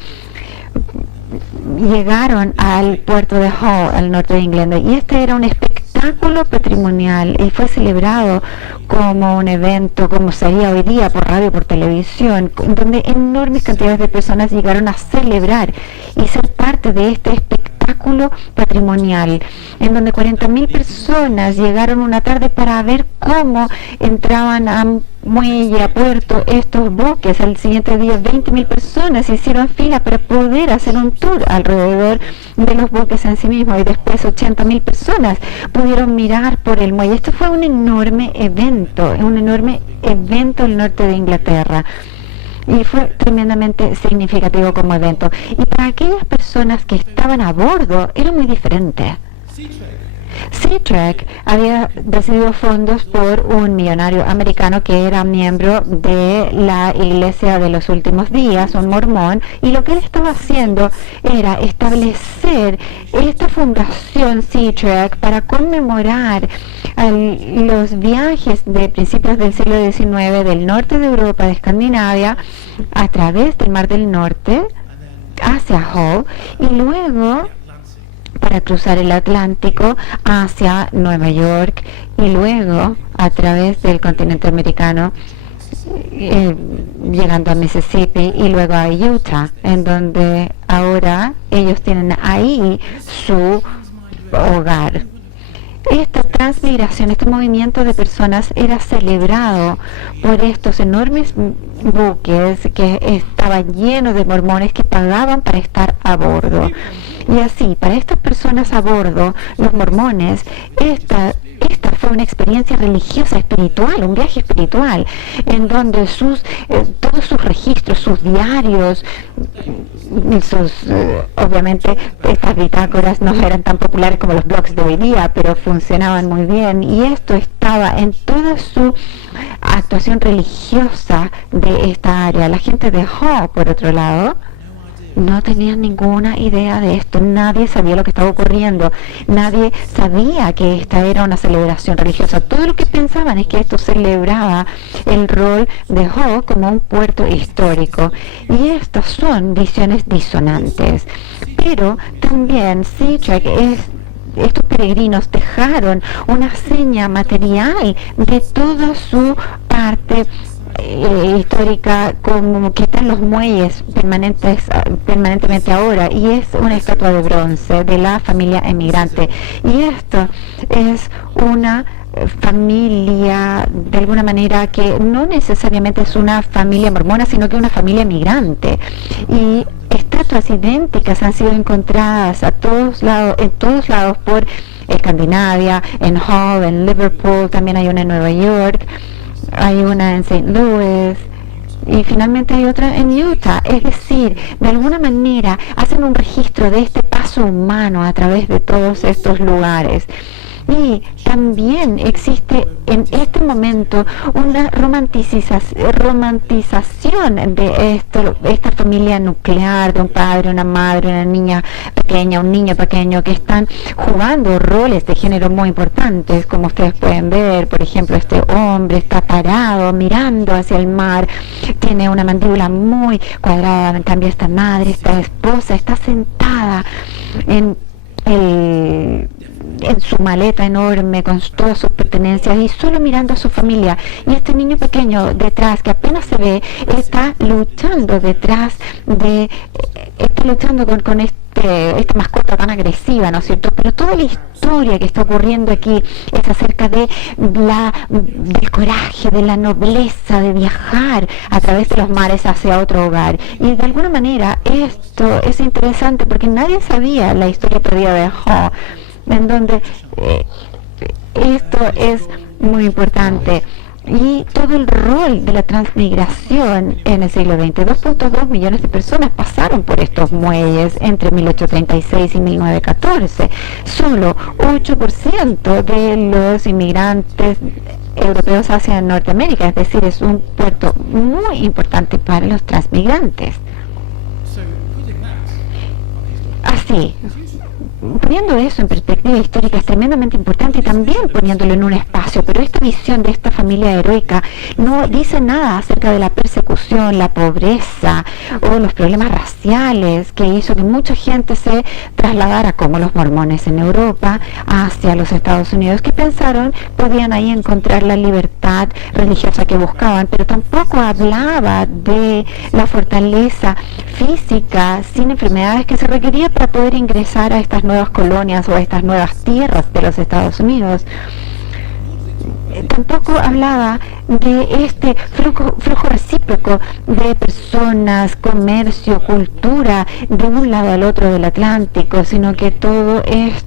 llegaron al puerto de Hull, al norte de Inglaterra, y este era un espectáculo patrimonial y fue celebrado como un evento, como sería hoy día por radio, por televisión, donde enormes cantidades de personas llegaron a celebrar y ser parte de este espectáculo espectáculo patrimonial, en donde 40.000 personas llegaron una tarde para ver cómo entraban a muelle, a puerto, estos buques. Al siguiente día 20.000 personas hicieron fila para poder hacer un tour alrededor de los buques en sí mismos, y después 80.000 personas pudieron mirar por el muelle. Esto fue un enorme evento en el norte de Inglaterra, y fue tremendamente significativo como evento. Y para aquellas personas que estaban a bordo era muy diferente. SeaTrack había recibido fondos por un millonario americano que era miembro de la Iglesia de los Últimos Días, un mormón, y lo que él estaba haciendo era establecer esta fundación SeaTrack para conmemorar los viajes de principios del siglo XIX del norte de Europa, de Escandinavia, a través del Mar del Norte hacia Hull, y luego para cruzar el Atlántico hacia Nueva York, y luego a través del continente americano, llegando a Mississippi y luego a Utah, en donde ahora ellos tienen ahí su hogar. Esta transmigración, este movimiento de personas era celebrado por estos enormes buques que estaban llenos de mormones que pagaban para estar a bordo. Y así, para estas personas a bordo, los mormones, esta fue una experiencia religiosa, espiritual, un viaje espiritual, en donde todos sus registros, sus diarios, obviamente estas bitácoras no eran tan populares como los blogs de hoy día, pero funcionaban muy bien, y esto estaba en toda su actuación religiosa de esta área. La gente de Hull, por otro lado, no tenían ninguna idea de esto. Nadie sabía lo que estaba ocurriendo. Nadie sabía que esta era una celebración religiosa. Todo lo que pensaban es que esto celebraba el rol de Hull como un puerto histórico. Y estas son visiones disonantes. Pero también SeaTrack estos peregrinos dejaron una seña material de toda su parte histórica, como que están los muelles permanentemente ahora, y es una estatua de bronce de la familia emigrante. Y esto es una familia, de alguna manera, que no necesariamente es una familia mormona, sino que una familia migrante. Y estatuas idénticas han sido encontradas en todos lados por Escandinavia, en Hull, en Liverpool, también hay una en Nueva York, hay una en St. Louis, y finalmente hay otra en Utah. Es decir, de alguna manera hacen un registro de este paso humano a través de todos estos lugares. Y también existe en este momento una romantización de esta familia nuclear, de un padre, una madre, una niña pequeña, un niño pequeño, que están jugando roles de género muy importantes, como ustedes pueden ver. Por ejemplo, este hombre está parado mirando hacia el mar, tiene una mandíbula muy cuadrada. En cambio, esta madre, esta esposa, está sentada en su maleta enorme con todas sus pertenencias y solo mirando a su familia. Y este niño pequeño detrás, que apenas se ve, está luchando con esta mascota tan agresiva, ¿no es cierto? Pero toda la historia que está ocurriendo aquí es acerca del coraje, de la nobleza de viajar a través de los mares hacia otro hogar. Y de alguna manera esto es interesante porque nadie sabía la historia perdida de Hull, en donde esto es muy importante. Y todo el rol de la transmigración en el siglo XX. 2.2 millones de personas pasaron por estos muelles entre 1836 y 1914. Solo 8% de los inmigrantes europeos hacia Norteamérica, es decir, es un puerto muy importante para los transmigrantes. Así, poniendo eso en perspectiva histórica es tremendamente importante y también poniéndolo en un espacio, pero esta visión de esta familia heroica no dice nada acerca de la persecución, la pobreza o los problemas raciales que hizo que mucha gente se trasladara, como los mormones en Europa, hacia los Estados Unidos, que pensaron podían ahí encontrar la libertad religiosa que buscaban, pero tampoco hablaba de la fortaleza física sin enfermedades que se requería para poder ingresar a estas nuevas colonias o a estas nuevas tierras de los Estados Unidos. Tampoco hablaba de este flujo recíproco de personas, comercio, cultura de un lado al otro del Atlántico, sino que todo este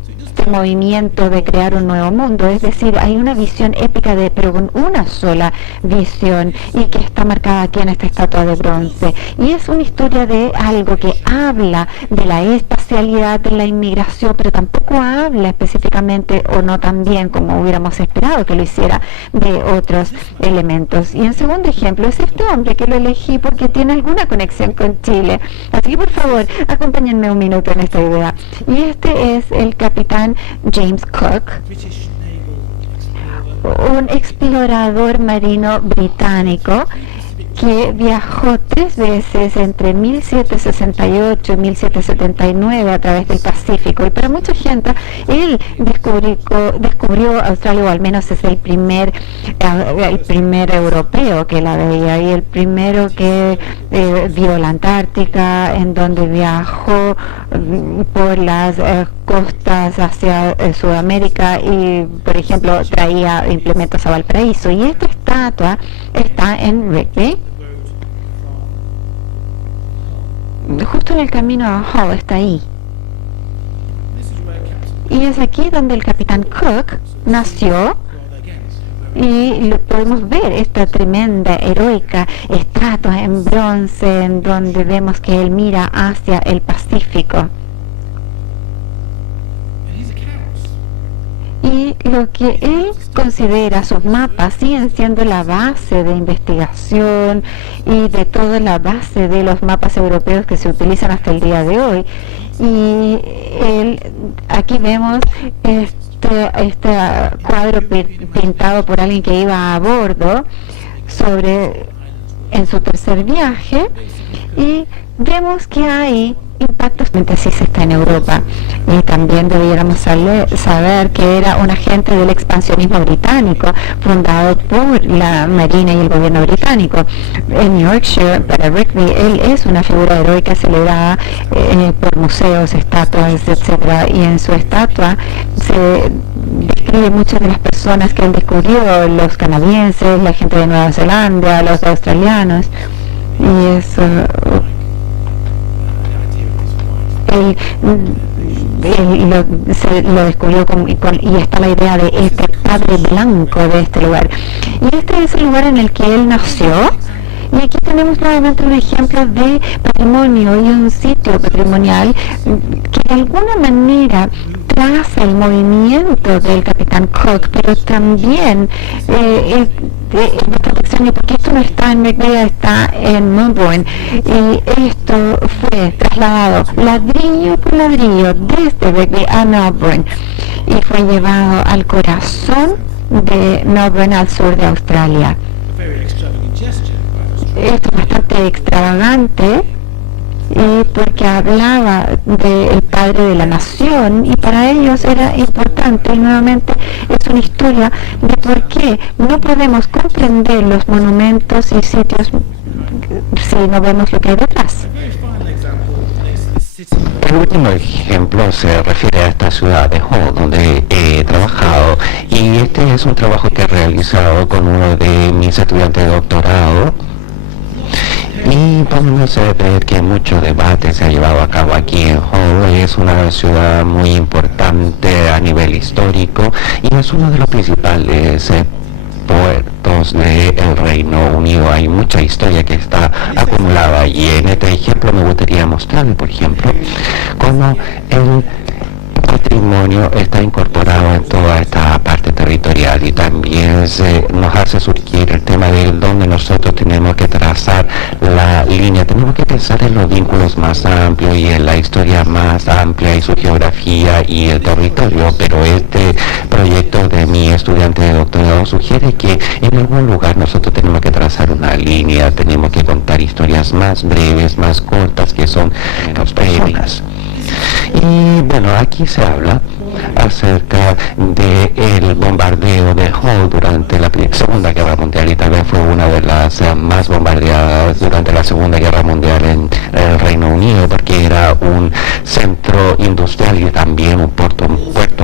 movimiento de crear un nuevo mundo, es decir, hay una visión épica pero con una sola visión y que está marcada aquí en esta estatua de bronce, y es una historia de algo que habla de la espacialidad de la inmigración, pero tampoco habla específicamente o no tan bien como hubiéramos esperado que lo hiciera de otros elementos. Y en segundo ejemplo es este hombre que lo elegí porque tiene alguna conexión con Chile, así que por favor acompáñenme un minuto en esta idea, y este es el capitán James Cook, un explorador marino británico que viajó 3 veces entre 1768 y 1779 a través del Pacífico, y para mucha gente él descubrió Australia, o al menos es el primer europeo que la veía, y el primero que vio la Antártica, en donde viajó por las costas hacia Sudamérica y, por ejemplo, traía implementos a Valparaíso. Y esta estatua está en Rigby, justo en el camino a Hull, está ahí. Y es aquí donde el capitán Cook nació, y podemos ver esta tremenda, heroica estatua en bronce en donde vemos que él mira hacia el Pacífico. Y lo que él considera, sus mapas siguen siendo la base de investigación y de toda la base de los mapas europeos que se utilizan hasta el día de hoy. Y aquí vemos este cuadro pintado por alguien que iba a bordo en su tercer viaje, y vemos que hay impactos mientras sí se está en Europa, y también debiéramos saber que era un agente del expansionismo británico fundado por la Marina y el gobierno británico. En Yorkshire, para Rigby, él es una figura heroica celebrada por museos, estatuas, etcétera, y en su estatua se describe muchas de las personas que él descubrió, los canadienses, la gente de Nueva Zelanda, los australianos, y eso lo descubrió y está la idea de este padre blanco de este lugar, y este es el lugar en el que él nació. Y aquí tenemos nuevamente un ejemplo de patrimonio y un sitio patrimonial que de alguna manera traza el movimiento del capitán Cook, pero también es bastante extraño porque esto no está en Rigby, está en Melbourne, y esto fue trasladado ladrillo por ladrillo desde Rigby a Melbourne y fue llevado al corazón de Melbourne, al sur de Australia. Esto es bastante extravagante, porque hablaba del padre de la nación, y para ellos era importante, y nuevamente es una historia de por qué no podemos comprender los monumentos y sitios si no vemos lo que hay detrás. El último ejemplo se refiere a esta ciudad de Hull, donde he trabajado, y este es un trabajo que he realizado con uno de mis estudiantes de doctorado. Y podemos ver que mucho debate se ha llevado a cabo aquí en Hull. Es una ciudad muy importante a nivel histórico y es uno de los principales puertos del Reino Unido. Hay mucha historia que está acumulada, y en este ejemplo me gustaría mostrarle, por ejemplo, cómo el patrimonio está incorporado en toda esta parte territorial y también nos hace surgir el tema de dónde nosotros tenemos que trazar la línea. Tenemos que pensar en los vínculos más amplios y en la historia más amplia y su geografía y el territorio, pero este proyecto de mi estudiante de doctorado sugiere que en algún lugar nosotros tenemos que trazar una línea, tenemos que contar historias más breves, más cortas, que son menos breves. Y bueno, aquí se habla acerca del bombardeo de Hull durante la Segunda Guerra Mundial, y tal vez fue una de las más bombardeadas durante la Segunda Guerra Mundial en el Reino Unido, porque era un centro industrial y también un puerto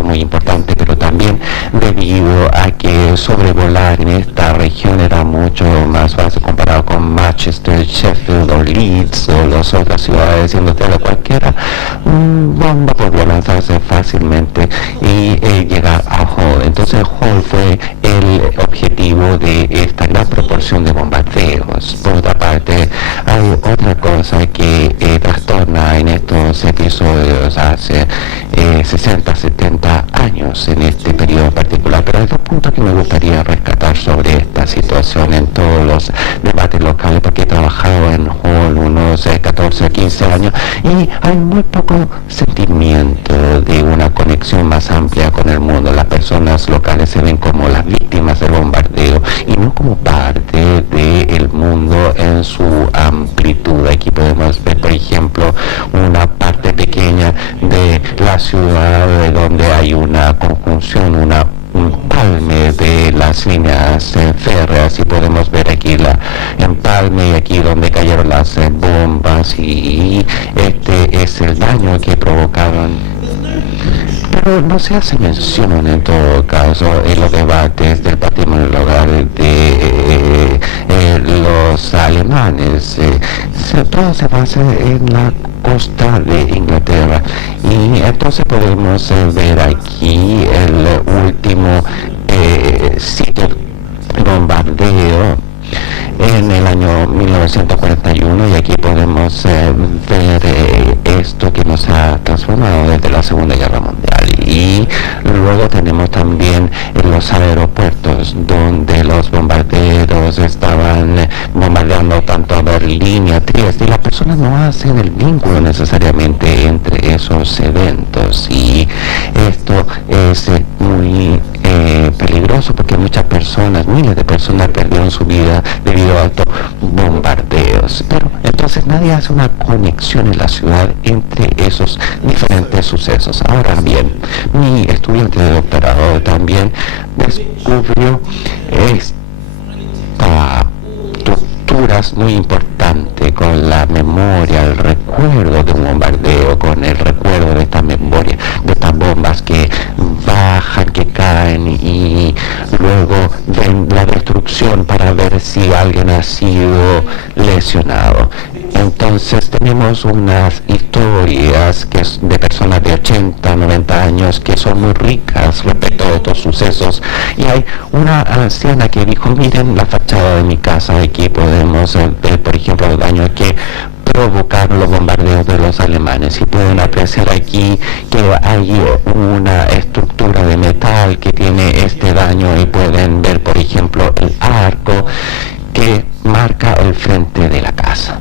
muy importante, pero también debido a que sobrevolar en esta región era mucho más fácil comparado con Manchester, Sheffield o Leeds o las otras ciudades industriales. Cualquiera bomba podía lanzarse fácilmente y llegar a Hull. Entonces Hull fue el objetivo de esta gran proporción de bombardeos. Por otra parte, hay otra cosa que trastorna en estos episodios hace 60, 70 años en este periodo particular, pero hay dos puntos que me gustaría rescatar sobre esta situación en todos los debates locales, porque he trabajado en Hull unos 14 o 15 años y hay muy poco sentimiento de una conexión más amplia con el mundo. Las personas locales se ven como las víctimas del bombardeo y no como parte del mundo en su amplitud. Aquí podemos ver, por ejemplo, una parte pequeña de la ciudad donde hay una conjunción, un empalme de las líneas férreas, y podemos ver aquí la empalme, aquí donde cayeron las bombas, y este es el daño que provocaron. Pero no se hace mención en todo caso en los debates del patrimonio local de los alemanes. Todo se basa en la costa de Inglaterra, y entonces podemos ver aquí el último sitio de bombardeo en el año 1941, y aquí podemos ver esto que nos ha transformado desde la Segunda Guerra Mundial. Y luego tenemos también los aeropuertos donde los bombarderos estaban bombardeando tanto a Berlín y a Trieste, y las personas no hacen el vínculo necesariamente entre esos eventos, y esto es muy peligroso, porque muchas personas, miles de personas perdieron su vida debido a estos bombardeos. Pero entonces nadie hace una conexión en la ciudad entre esos diferentes sucesos. Ahora bien, mi estudiante de doctorado también descubrió esta estructuras muy importante con la memoria, el recuerdo de un bombardeo, con el recuerdo de esta memoria, de estas bombas que bajan, que caen, y luego ven la destrucción para ver si alguien ha sido lesionado. Entonces tenemos unas historias que es de personas de 80, 90 años que son muy ricas respecto de estos sucesos, y hay una anciana que dijo: miren la fachada de mi casa, aquí podemos ver, por ejemplo, los daños que provocaron los bombardeos de los alemanes, y pueden apreciar aquí que hay una estructura de metal que tiene este daño, y pueden ver, por ejemplo, el arco que marca el frente de la casa.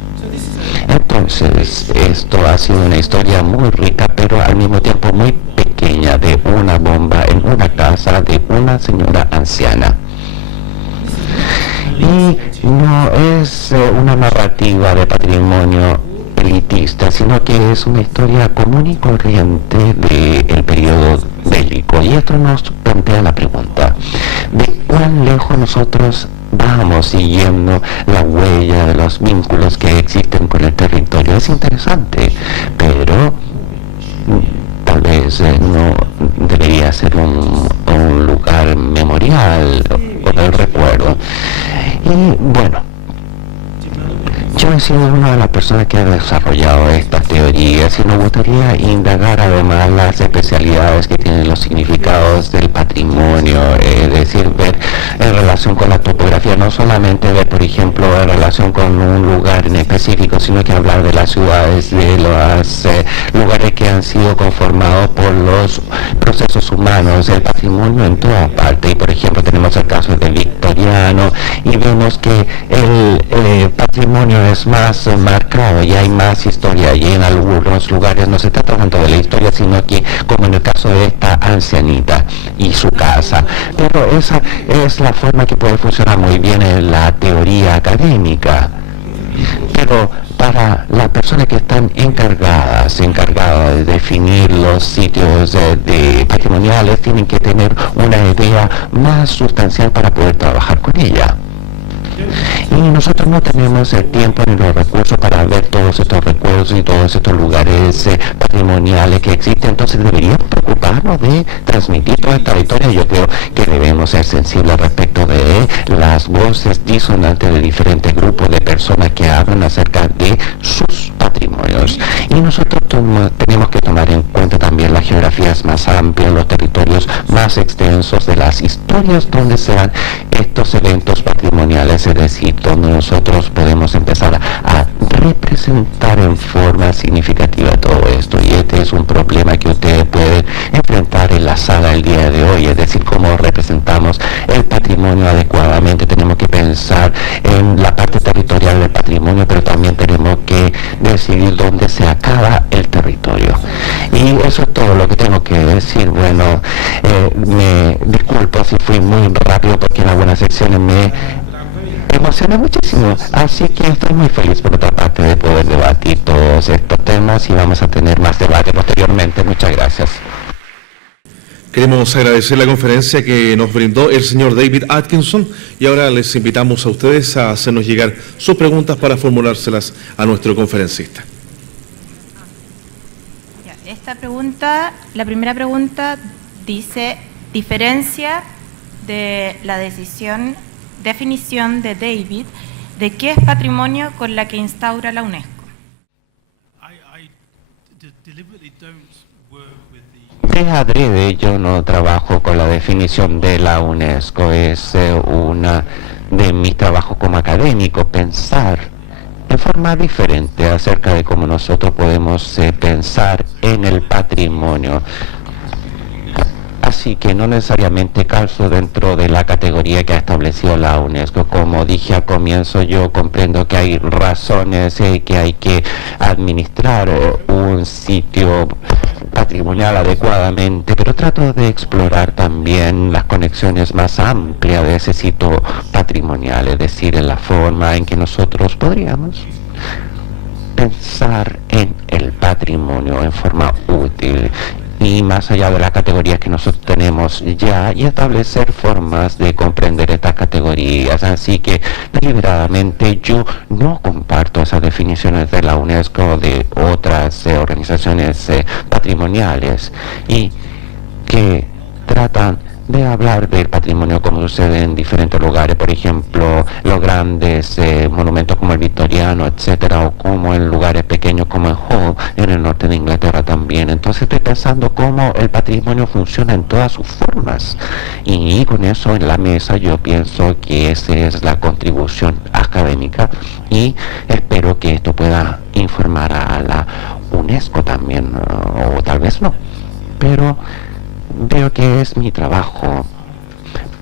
Entonces, esto ha sido una historia muy rica, pero al mismo tiempo muy pequeña, de una bomba en una casa de una señora anciana. Y no es una narrativa de patrimonio elitista, sino que es una historia común y corriente del periodo bélico. Y esto nos plantea la pregunta de cuán lejos nosotros vamos siguiendo la huella de los vínculos que existen con el territorio. Es interesante, pero tal vez no debería ser un lugar memorial o del recuerdo. Y bueno, yo sido una de las personas que ha desarrollado estas teorías y nos gustaría indagar además las especialidades que tienen los significados del patrimonio, es decir, ver en relación con la topografía, no solamente ver, por ejemplo, en relación con un lugar en específico, sino que hablar de las ciudades, de los lugares que han sido conformados por los procesos humanos, el patrimonio en toda parte. Y por ejemplo tenemos el caso de Victoriano y vemos que el patrimonio es más marcado y hay más historia, y en algunos lugares no se trata tanto de la historia, sino que como en el caso de esta ancianita y su casa. Pero esa es la forma que puede funcionar muy bien en la teoría académica. Pero para las personas que están encargadas de definir los sitios patrimoniales, tienen que tener una idea más sustancial para poder trabajar con ella. Y nosotros no tenemos el tiempo ni los recursos para ver todos estos recursos y todos estos lugares patrimoniales que existen. Entonces deberíamos preocuparnos de transmitir toda esta historia. Yo creo que debemos ser sensibles respecto de las voces disonantes de diferentes grupos de personas que hablan acerca de sus patrimonios. Y nosotros tenemos que tomar en cuenta también las geografías más amplias, los territorios más extensos de las historias donde se dan estos eventos patrimoniales, es decir, donde nosotros podemos empezar a representar en forma significativa todo esto. Y este es un problema que ustedes pueden enfrentar en la sala el día de hoy, es decir, cómo representamos el patrimonio adecuadamente. Tenemos que pensar en la parte territorial del patrimonio, pero también tenemos que decidir dónde se acaba el territorio. Y eso es todo lo que tengo que decir. Bueno, me disculpo si fui muy rápido porque en algunas secciones me emociona muchísimo, así que estoy muy feliz por otra parte de poder debatir todos estos temas y vamos a tener más debate posteriormente. Muchas gracias. Queremos agradecer la conferencia que nos brindó el señor David Atkinson y ahora les invitamos a ustedes a hacernos llegar sus preguntas para formulárselas a nuestro conferencista. Esta pregunta, la primera pregunta dice, diferencia de la definición de David de qué es patrimonio con la que instaura la UNESCO. De adrede yo no trabajo con la definición de la UNESCO, es una de mis trabajos como académico, pensar en forma diferente acerca de cómo nosotros podemos pensar en el patrimonio. Así que no necesariamente calzo dentro de la categoría que ha establecido la UNESCO. Como dije al comienzo, yo comprendo que hay razones que hay que administrar un sitio patrimonial adecuadamente, pero trato de explorar también las conexiones más amplias de ese sitio patrimonial, es decir, en la forma en que nosotros podríamos pensar en el patrimonio en forma útil y más allá de las categorías que nosotros tenemos ya, y establecer formas de comprender estas categorías. Así que deliberadamente yo no comparto esas definiciones de la UNESCO o de otras organizaciones patrimoniales y que tratan de hablar del patrimonio como sucede en diferentes lugares, por ejemplo, los grandes monumentos como el Victoriano, etcétera, o como en lugares pequeños como en Hull, en el norte de Inglaterra también. Entonces estoy pensando cómo el patrimonio funciona en todas sus formas, y con eso en la mesa yo pienso que esa es la contribución académica, y espero que esto pueda informar a la UNESCO también, o tal vez no, pero veo que es mi trabajo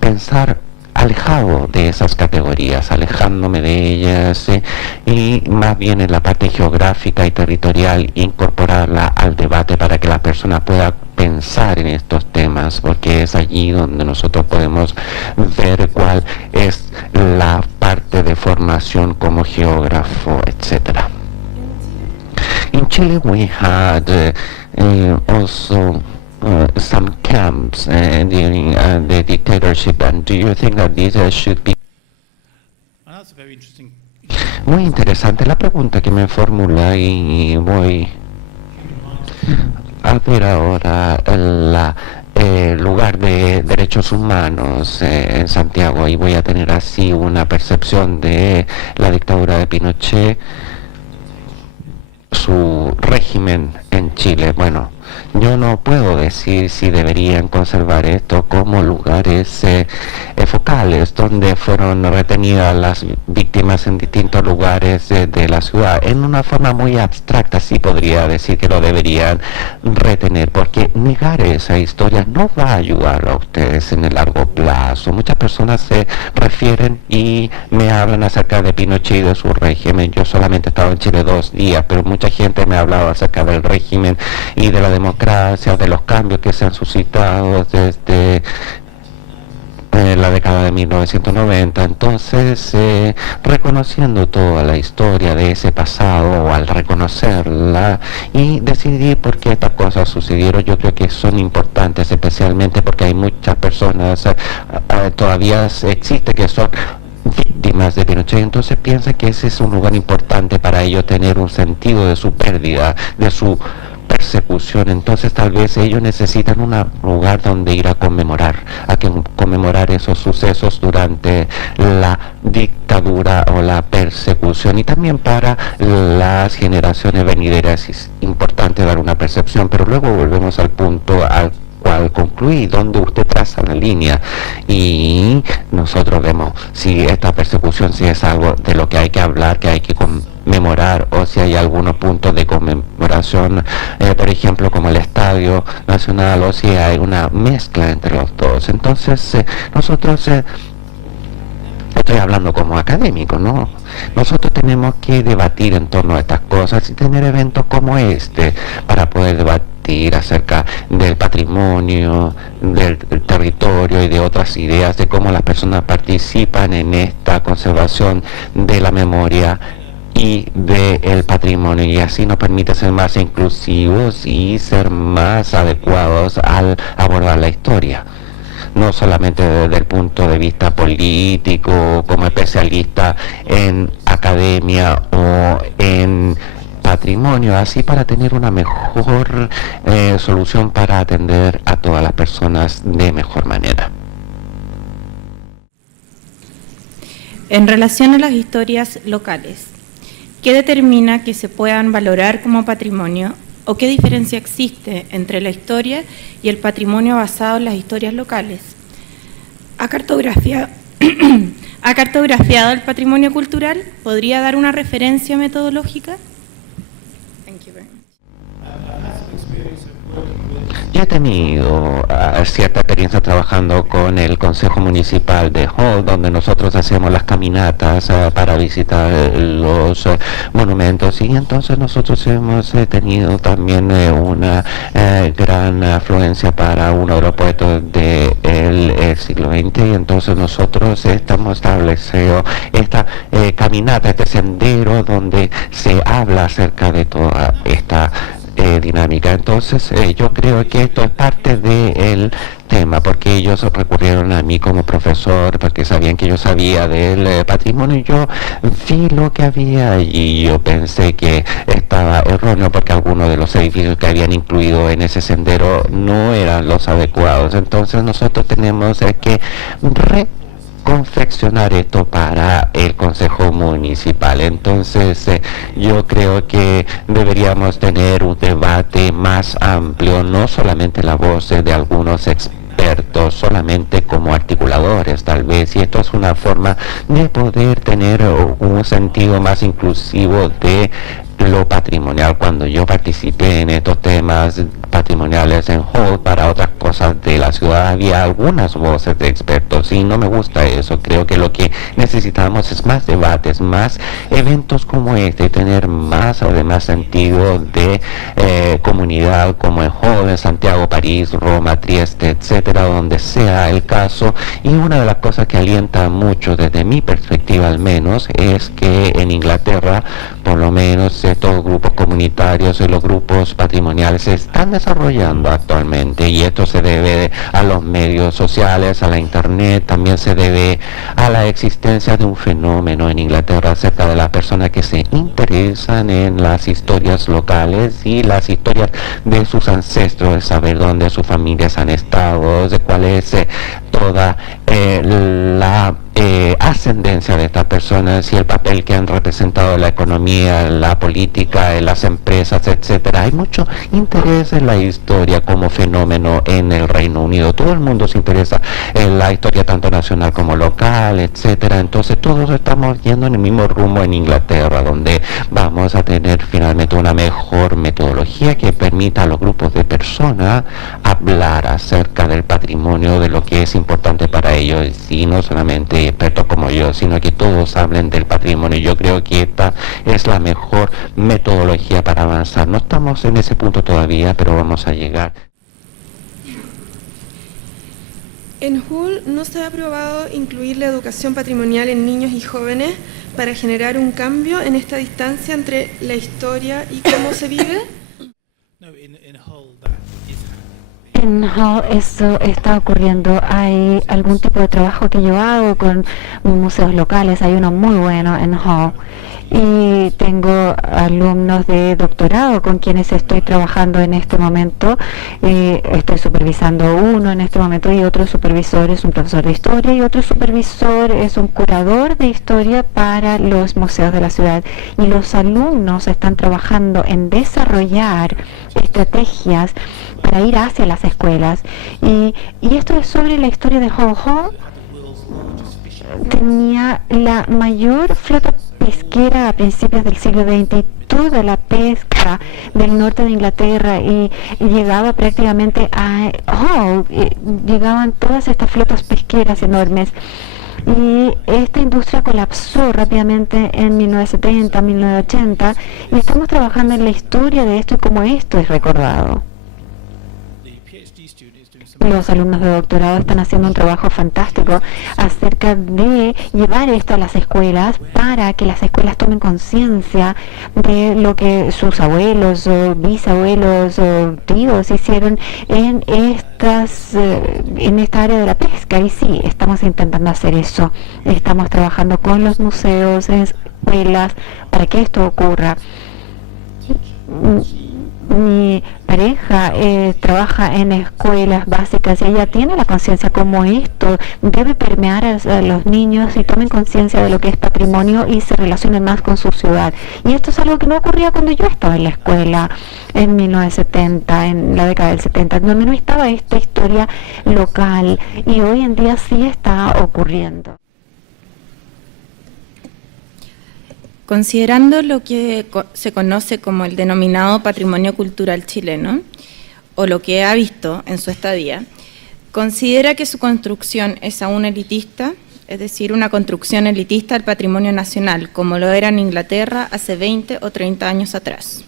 pensar alejado de esas categorías, alejándome de ellas, y más bien en la parte geográfica y territorial incorporarla al debate para que la persona pueda pensar en estos temas, porque es allí donde nosotros podemos ver cuál es la parte de formación como geógrafo, etcétera. In Chile we had also some camps during the dictatorship, and do you think that these should be... Muy interesante la pregunta que me formula, y voy a ver ahora el lugar de derechos humanos en Santiago, y voy a tener así una percepción de la dictadura de Pinochet su régimen en Chile. Bueno, yo no puedo decir si deberían conservar esto como lugares focales donde fueron retenidas las víctimas en distintos lugares de la ciudad. En una forma muy abstracta sí podría decir que lo deberían retener, porque negar esa historia no va a ayudar a ustedes en el largo plazo. Muchas personas se refieren y me hablan acerca de Pinochet y de su régimen. Yo solamente he estado en Chile 2 días, pero mucha gente me ha hablado acerca del régimen y de la democracia, de los cambios que se han suscitado desde la década de 1990. Entonces, reconociendo toda la historia de ese pasado, o al reconocerla y decidir por qué estas cosas sucedieron, yo creo que son importantes, especialmente porque hay muchas personas, todavía existe, que son víctimas de Pinochet. Entonces piensa que ese es un lugar importante para ellos tener un sentido de su pérdida, de su persecución. Entonces tal vez ellos necesitan un lugar donde ir a conmemorar esos sucesos durante la dictadura o la persecución, y también para las generaciones venideras es importante dar una percepción. Pero luego volvemos al punto al cual concluí, donde usted traza la línea y nosotros vemos si esta persecución, si es algo de lo que hay que hablar, que hay que conmemorar, o si hay algunos puntos de conmemoración, por ejemplo como el Estadio Nacional, o si hay una mezcla entre los dos. Entonces nosotros estoy hablando como académico, ¿no? Nosotros tenemos que debatir en torno a estas cosas y tener eventos como este para poder debatir acerca del patrimonio, del territorio y de otras ideas de cómo las personas participan en esta conservación de la memoria y del patrimonio, y así nos permite ser más inclusivos y ser más adecuados al abordar la historia. No solamente desde el punto de vista político, como especialista en academia o en patrimonio, así para tener una mejor solución para atender a todas las personas de mejor manera. En relación a las historias locales, ¿qué determina que se puedan valorar como patrimonio, o qué diferencia existe entre la historia y el patrimonio basado en las historias locales? ¿Ha cartografiado el patrimonio cultural? ¿Podría dar una referencia metodológica? Yo he tenido cierta experiencia trabajando con el Consejo Municipal de Hall, donde nosotros hacemos las caminatas para visitar los monumentos, y entonces nosotros hemos tenido también una gran afluencia para un aeropuerto del siglo XX, y entonces nosotros estamos estableciendo esta caminata, este sendero donde se habla acerca de toda esta dinámica. Entonces yo creo que esto es parte del tema, porque ellos recurrieron a mí como profesor, porque sabían que yo sabía del patrimonio, y yo vi lo que había y yo pensé que estaba erróneo, porque algunos de los edificios que habían incluido en ese sendero no eran los adecuados. Entonces nosotros tenemos que confeccionar esto para el Consejo Municipal. Entonces yo creo que deberíamos tener un debate más amplio, no solamente la voz de algunos expertos, solamente como articuladores tal vez, y esto es una forma de poder tener un sentido más inclusivo de lo patrimonial. Cuando yo participé en estos temas patrimoniales en Hall para otras cosas de la ciudad, había algunas voces de expertos y no me gusta eso. Creo que lo que necesitamos es más debates, más eventos como este, tener más además sentido de comunidad, como en Hall, en Santiago, París, Roma, Trieste, etcétera, donde sea el caso. Y una de las cosas que alienta mucho desde mi perspectiva al menos es que en Inglaterra, por lo menos estos grupos comunitarios y los grupos patrimoniales se están desarrollando actualmente, y esto se debe a los medios sociales, a la internet, también se debe a la existencia de un fenómeno en Inglaterra acerca de las personas que se interesan en las historias locales y las historias de sus ancestros, de saber dónde sus familias han estado, de cuál es toda la ascendencia de estas personas y el papel que han representado en la economía, en la política, en las empresas, etcétera. Hay mucho interés en la historia como fenómeno en el Reino Unido. Todo el mundo se interesa en la historia tanto nacional como local, etcétera. Entonces todos estamos yendo en el mismo rumbo en Inglaterra, donde vamos a tener finalmente una mejor metodología que permita a los grupos de personas hablar acerca del patrimonio, de lo que es importante para ellos, y no solamente expertos como yo, sino que todos hablen del patrimonio. Yo creo que esta es la mejor metodología para avanzar. No estamos en ese punto todavía, pero vamos a llegar. En Hull no se ha aprobado incluir la educación patrimonial en niños y jóvenes para generar un cambio en esta distancia entre la historia y cómo se vive. En Hull eso está ocurriendo. Hay algún tipo de trabajo que yo hago con museos locales. Hay uno muy bueno en Hull. Y tengo alumnos de doctorado con quienes estoy trabajando en este momento. Estoy supervisando uno en este momento y otro supervisor es un profesor de historia y otro supervisor es un curador de historia para los museos de la ciudad. Y los alumnos están trabajando en desarrollar estrategias para ir hacia las escuelas. Y esto es sobre la historia de Hull. Hull tenía la mayor flota pesquera a principios del siglo XX y toda la pesca del norte de Inglaterra y llegaba prácticamente a Hull, llegaban todas estas flotas pesqueras enormes. Y esta industria colapsó rápidamente en 1970, 1980 y estamos trabajando en la historia de esto y cómo esto es recordado. Los alumnos de doctorado están haciendo un trabajo fantástico acerca de llevar esto a las escuelas para que las escuelas tomen conciencia de lo que sus abuelos o bisabuelos o tíos hicieron en esta área de la pesca. Y sí, estamos intentando hacer eso. Estamos trabajando con los museos, en escuelas, para que esto ocurra. Mi pareja trabaja en escuelas básicas y ella tiene la conciencia como esto debe permear a los niños y tomen conciencia de lo que es patrimonio y se relacionen más con su ciudad. Y esto es algo que no ocurría cuando yo estaba en la escuela en 1970, en la década del 70, donde no estaba esta historia local y hoy en día sí está ocurriendo. Considerando lo que se conoce como el denominado patrimonio cultural chileno, o lo que ha visto en su estadía, ¿considera que su construcción es aún elitista, es decir, una construcción elitista del patrimonio nacional, como lo era en Inglaterra hace 20 o 30 años atrás?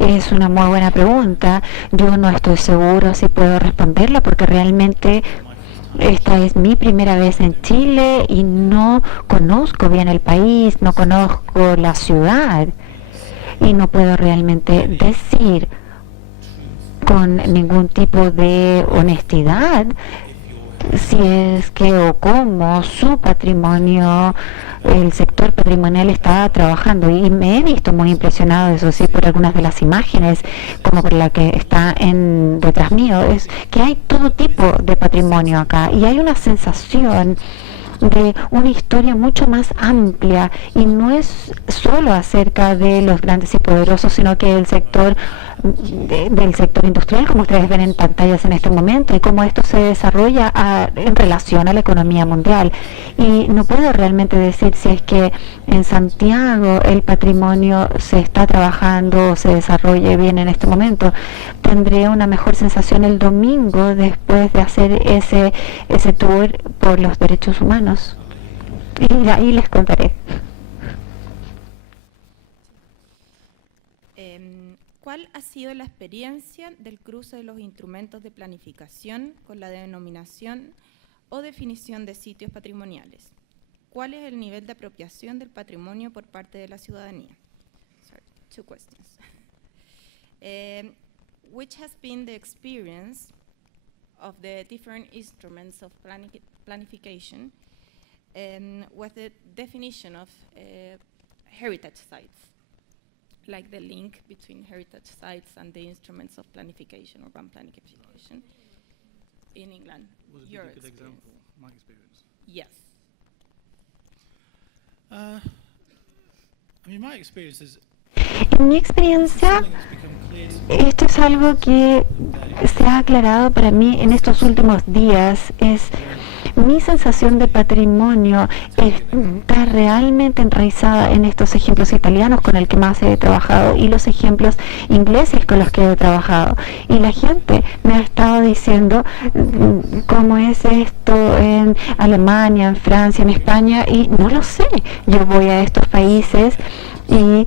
Es una muy buena pregunta. Yo no estoy seguro si puedo responderla porque realmente esta es mi primera vez en Chile y no conozco bien el país, no conozco la ciudad y no puedo realmente decir con ningún tipo de honestidad si es que o cómo su patrimonio, el sector patrimonial está trabajando. Y me he visto muy impresionado, eso sí, por algunas de las imágenes, como por la que está detrás mío, es que hay todo tipo de patrimonio acá y hay una sensación de una historia mucho más amplia y no es solo acerca de los grandes y poderosos, sino que el sector del sector industrial, como ustedes ven en pantallas en este momento, y cómo esto se desarrolla en relación a la economía mundial. Y no puedo realmente decir si es que en Santiago el patrimonio se está trabajando o se desarrolla bien en este momento. Tendré una mejor sensación el domingo después de hacer ese tour por los derechos humanos. Y ahí les contaré. ¿Cuál ha sido la experiencia del cruce de los instrumentos de planificación con la denominación o definición de sitios patrimoniales? ¿Cuál es el nivel de apropiación del patrimonio por parte de la ciudadanía? Sorry, two questions. Which has been the experience of the different instruments of planification with the definition of heritage sites? Like the link between heritage sites and the instruments of planification, urban planification. in England? Was a Your really good experience. example, my experience. Yes. I mean, my experience is En mi experiencia, something that's become clear to me esto es algo que se ha aclarado para mí en estos últimos días. Es mi sensación de patrimonio está realmente enraizada en estos ejemplos italianos con el que más he trabajado y los ejemplos ingleses con los que he trabajado. Y la gente me ha estado diciendo cómo es esto en Alemania, en Francia, en España, y no lo sé. Yo voy a estos países y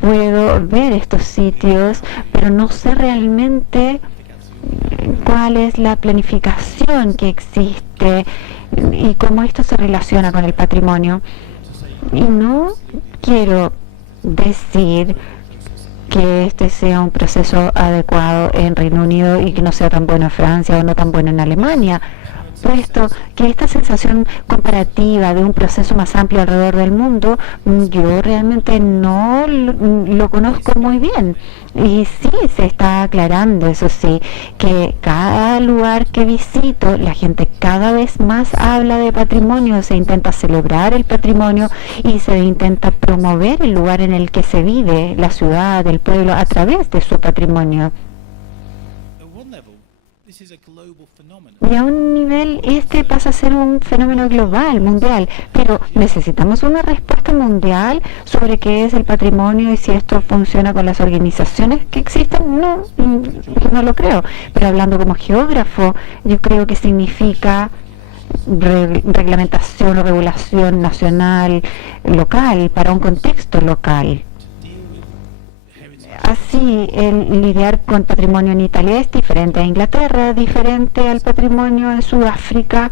puedo ver estos sitios, pero no sé realmente cuál es la planificación que existe y cómo esto se relaciona con el patrimonio. Y no quiero decir que este sea un proceso adecuado en Reino Unido y que no sea tan bueno en Francia o no tan bueno en Alemania, puesto que esta sensación comparativa de un proceso más amplio alrededor del mundo, yo realmente no lo conozco muy bien. Y sí, se está aclarando, eso sí, que cada lugar que visito, la gente cada vez más habla de patrimonio, se intenta celebrar el patrimonio y se intenta promover el lugar en el que se vive, la ciudad, el pueblo, a través de su patrimonio. at one level, this is a global phenomenon. Y a un nivel, este pasa a ser un fenómeno global, mundial, pero necesitamos una respuesta mundial sobre qué es el patrimonio y si esto funciona con las organizaciones que existen. No lo creo, pero hablando como geógrafo, yo creo que significa reglamentación o regulación nacional, local, para un contexto local. Así, el lidiar con patrimonio en Italia es diferente a Inglaterra, diferente al patrimonio en Sudáfrica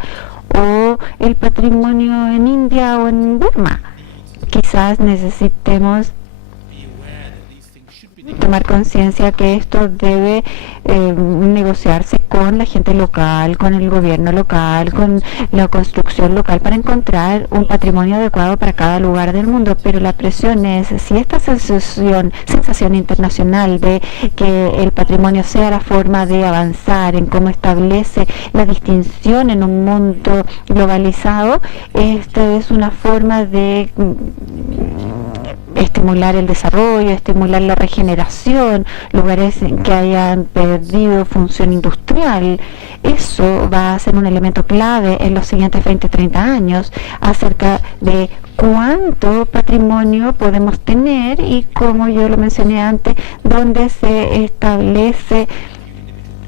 o el patrimonio en India o en Burma. Quizás necesitemos Be aware that these things should be tomar conciencia que esto debe negociarse con la gente local, con el gobierno local, con la construcción local para encontrar un patrimonio adecuado para cada lugar del mundo. Pero la presión es, si esta sensación internacional de que el patrimonio sea la forma de avanzar en cómo establece la distinción en un mundo globalizado, esta es una forma de estimular el desarrollo, estimular la regeneración, lugares que hayan perdido función industrial. Eso va a ser un elemento clave en los siguientes 20-30 años acerca de cuánto patrimonio podemos tener y, como yo lo mencioné antes, dónde se establece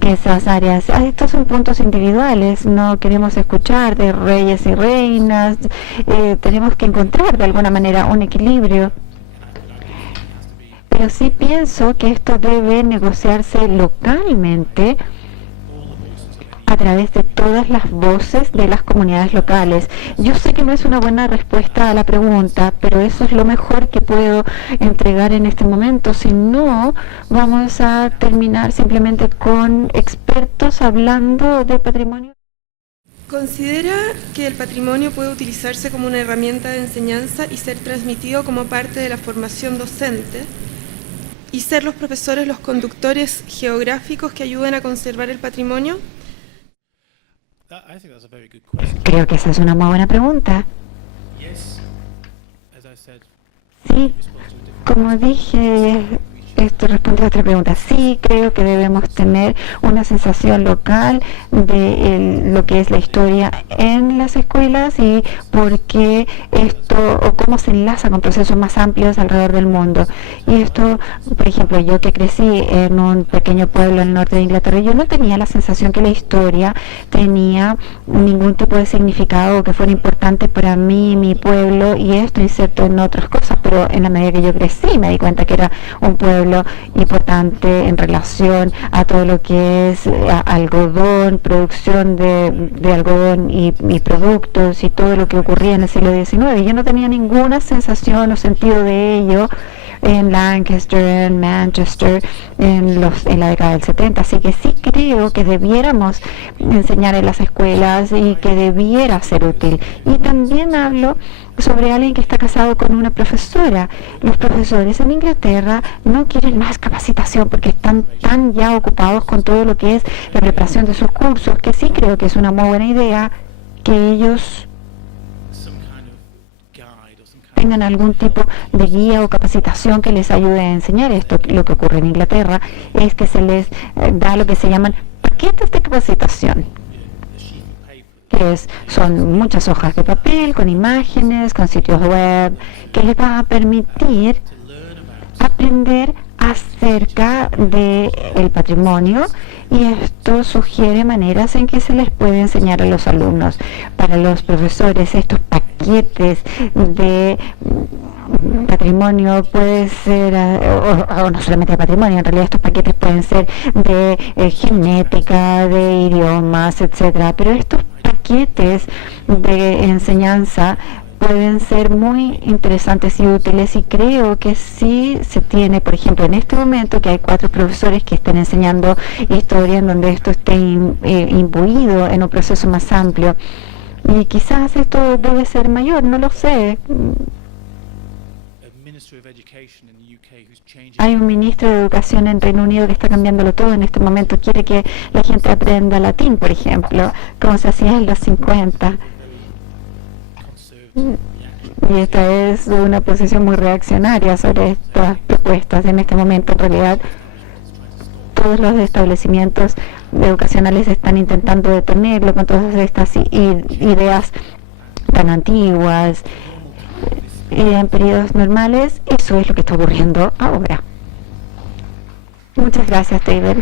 esas áreas. Estos son puntos individuales, no queremos escuchar de reyes y reinas, tenemos que encontrar de alguna manera un equilibrio. Pero sí pienso que esto debe negociarse localmente a través de todas las voces de las comunidades locales. Yo sé que no es una buena respuesta a la pregunta, pero eso es lo mejor que puedo entregar en este momento. Si no, vamos a terminar simplemente con expertos hablando de patrimonio. ¿Considera que el patrimonio puede utilizarse como una herramienta de enseñanza y ser transmitido como parte de la formación docente? ¿Y ser los profesores los conductores geográficos que ayuden a conservar el patrimonio? I think that's a very good question. Creo que esa es una muy buena pregunta. Yes, as I said, Sí, response to different como dije, esto responde a otra pregunta. Sí, creo que debemos tener una sensación local de lo que es la historia en las escuelas y por qué esto o cómo se enlaza con procesos más amplios alrededor del mundo. Y esto, por ejemplo, yo que crecí en un pequeño pueblo en el norte de Inglaterra, yo no tenía la sensación que la historia tenía ningún tipo de significado o que fuera importante para mí, mi pueblo, y esto inserto en otras cosas, pero en la medida que yo crecí me di cuenta que era un pueblo importante en relación a todo lo que es algodón, producción de algodón y productos y todo lo que ocurría en el siglo XIX. Yo no tenía ninguna sensación o sentido de ello en Lancaster, en Manchester, en la década del 70. Así que sí creo que debiéramos enseñar en las escuelas y que debiera ser útil. Y también hablo sobre alguien que está casado con una profesora. Los profesores en Inglaterra no quieren más capacitación porque están tan ya ocupados con todo lo que es la preparación de sus cursos, que sí creo que es una muy buena idea que ellos tengan algún tipo de guía o capacitación que les ayude a enseñar esto. Lo que ocurre en Inglaterra es que se les da lo que se llaman paquetes de capacitación, que son muchas hojas de papel, con imágenes, con sitios web, que les va a permitir aprender acerca del patrimonio, y esto sugiere maneras en que se les puede enseñar a los alumnos. Para los profesores, estos paquetes de patrimonio puede ser, o no solamente de patrimonio, en realidad estos paquetes pueden ser de genética, de idiomas, etcétera, pero estos paquetes de enseñanza pueden ser muy interesantes y útiles, y creo que sí se tiene, por ejemplo, en este momento que hay 4 profesores que están enseñando historia, en donde esto esté imbuido en un proceso más amplio, y quizás esto debe ser mayor, no lo sé. Hay un ministro de Educación en Reino Unido que está cambiándolo todo en este momento. Quiere que la gente aprenda latín, por ejemplo, como se hacía en los 50. Y esta es una posición muy reaccionaria sobre estas propuestas. En este momento, en realidad, todos los establecimientos educacionales están intentando detenerlo con todas estas ideas tan antiguas. En periodos normales, eso es lo que está ocurriendo ahora. Muchas gracias, David.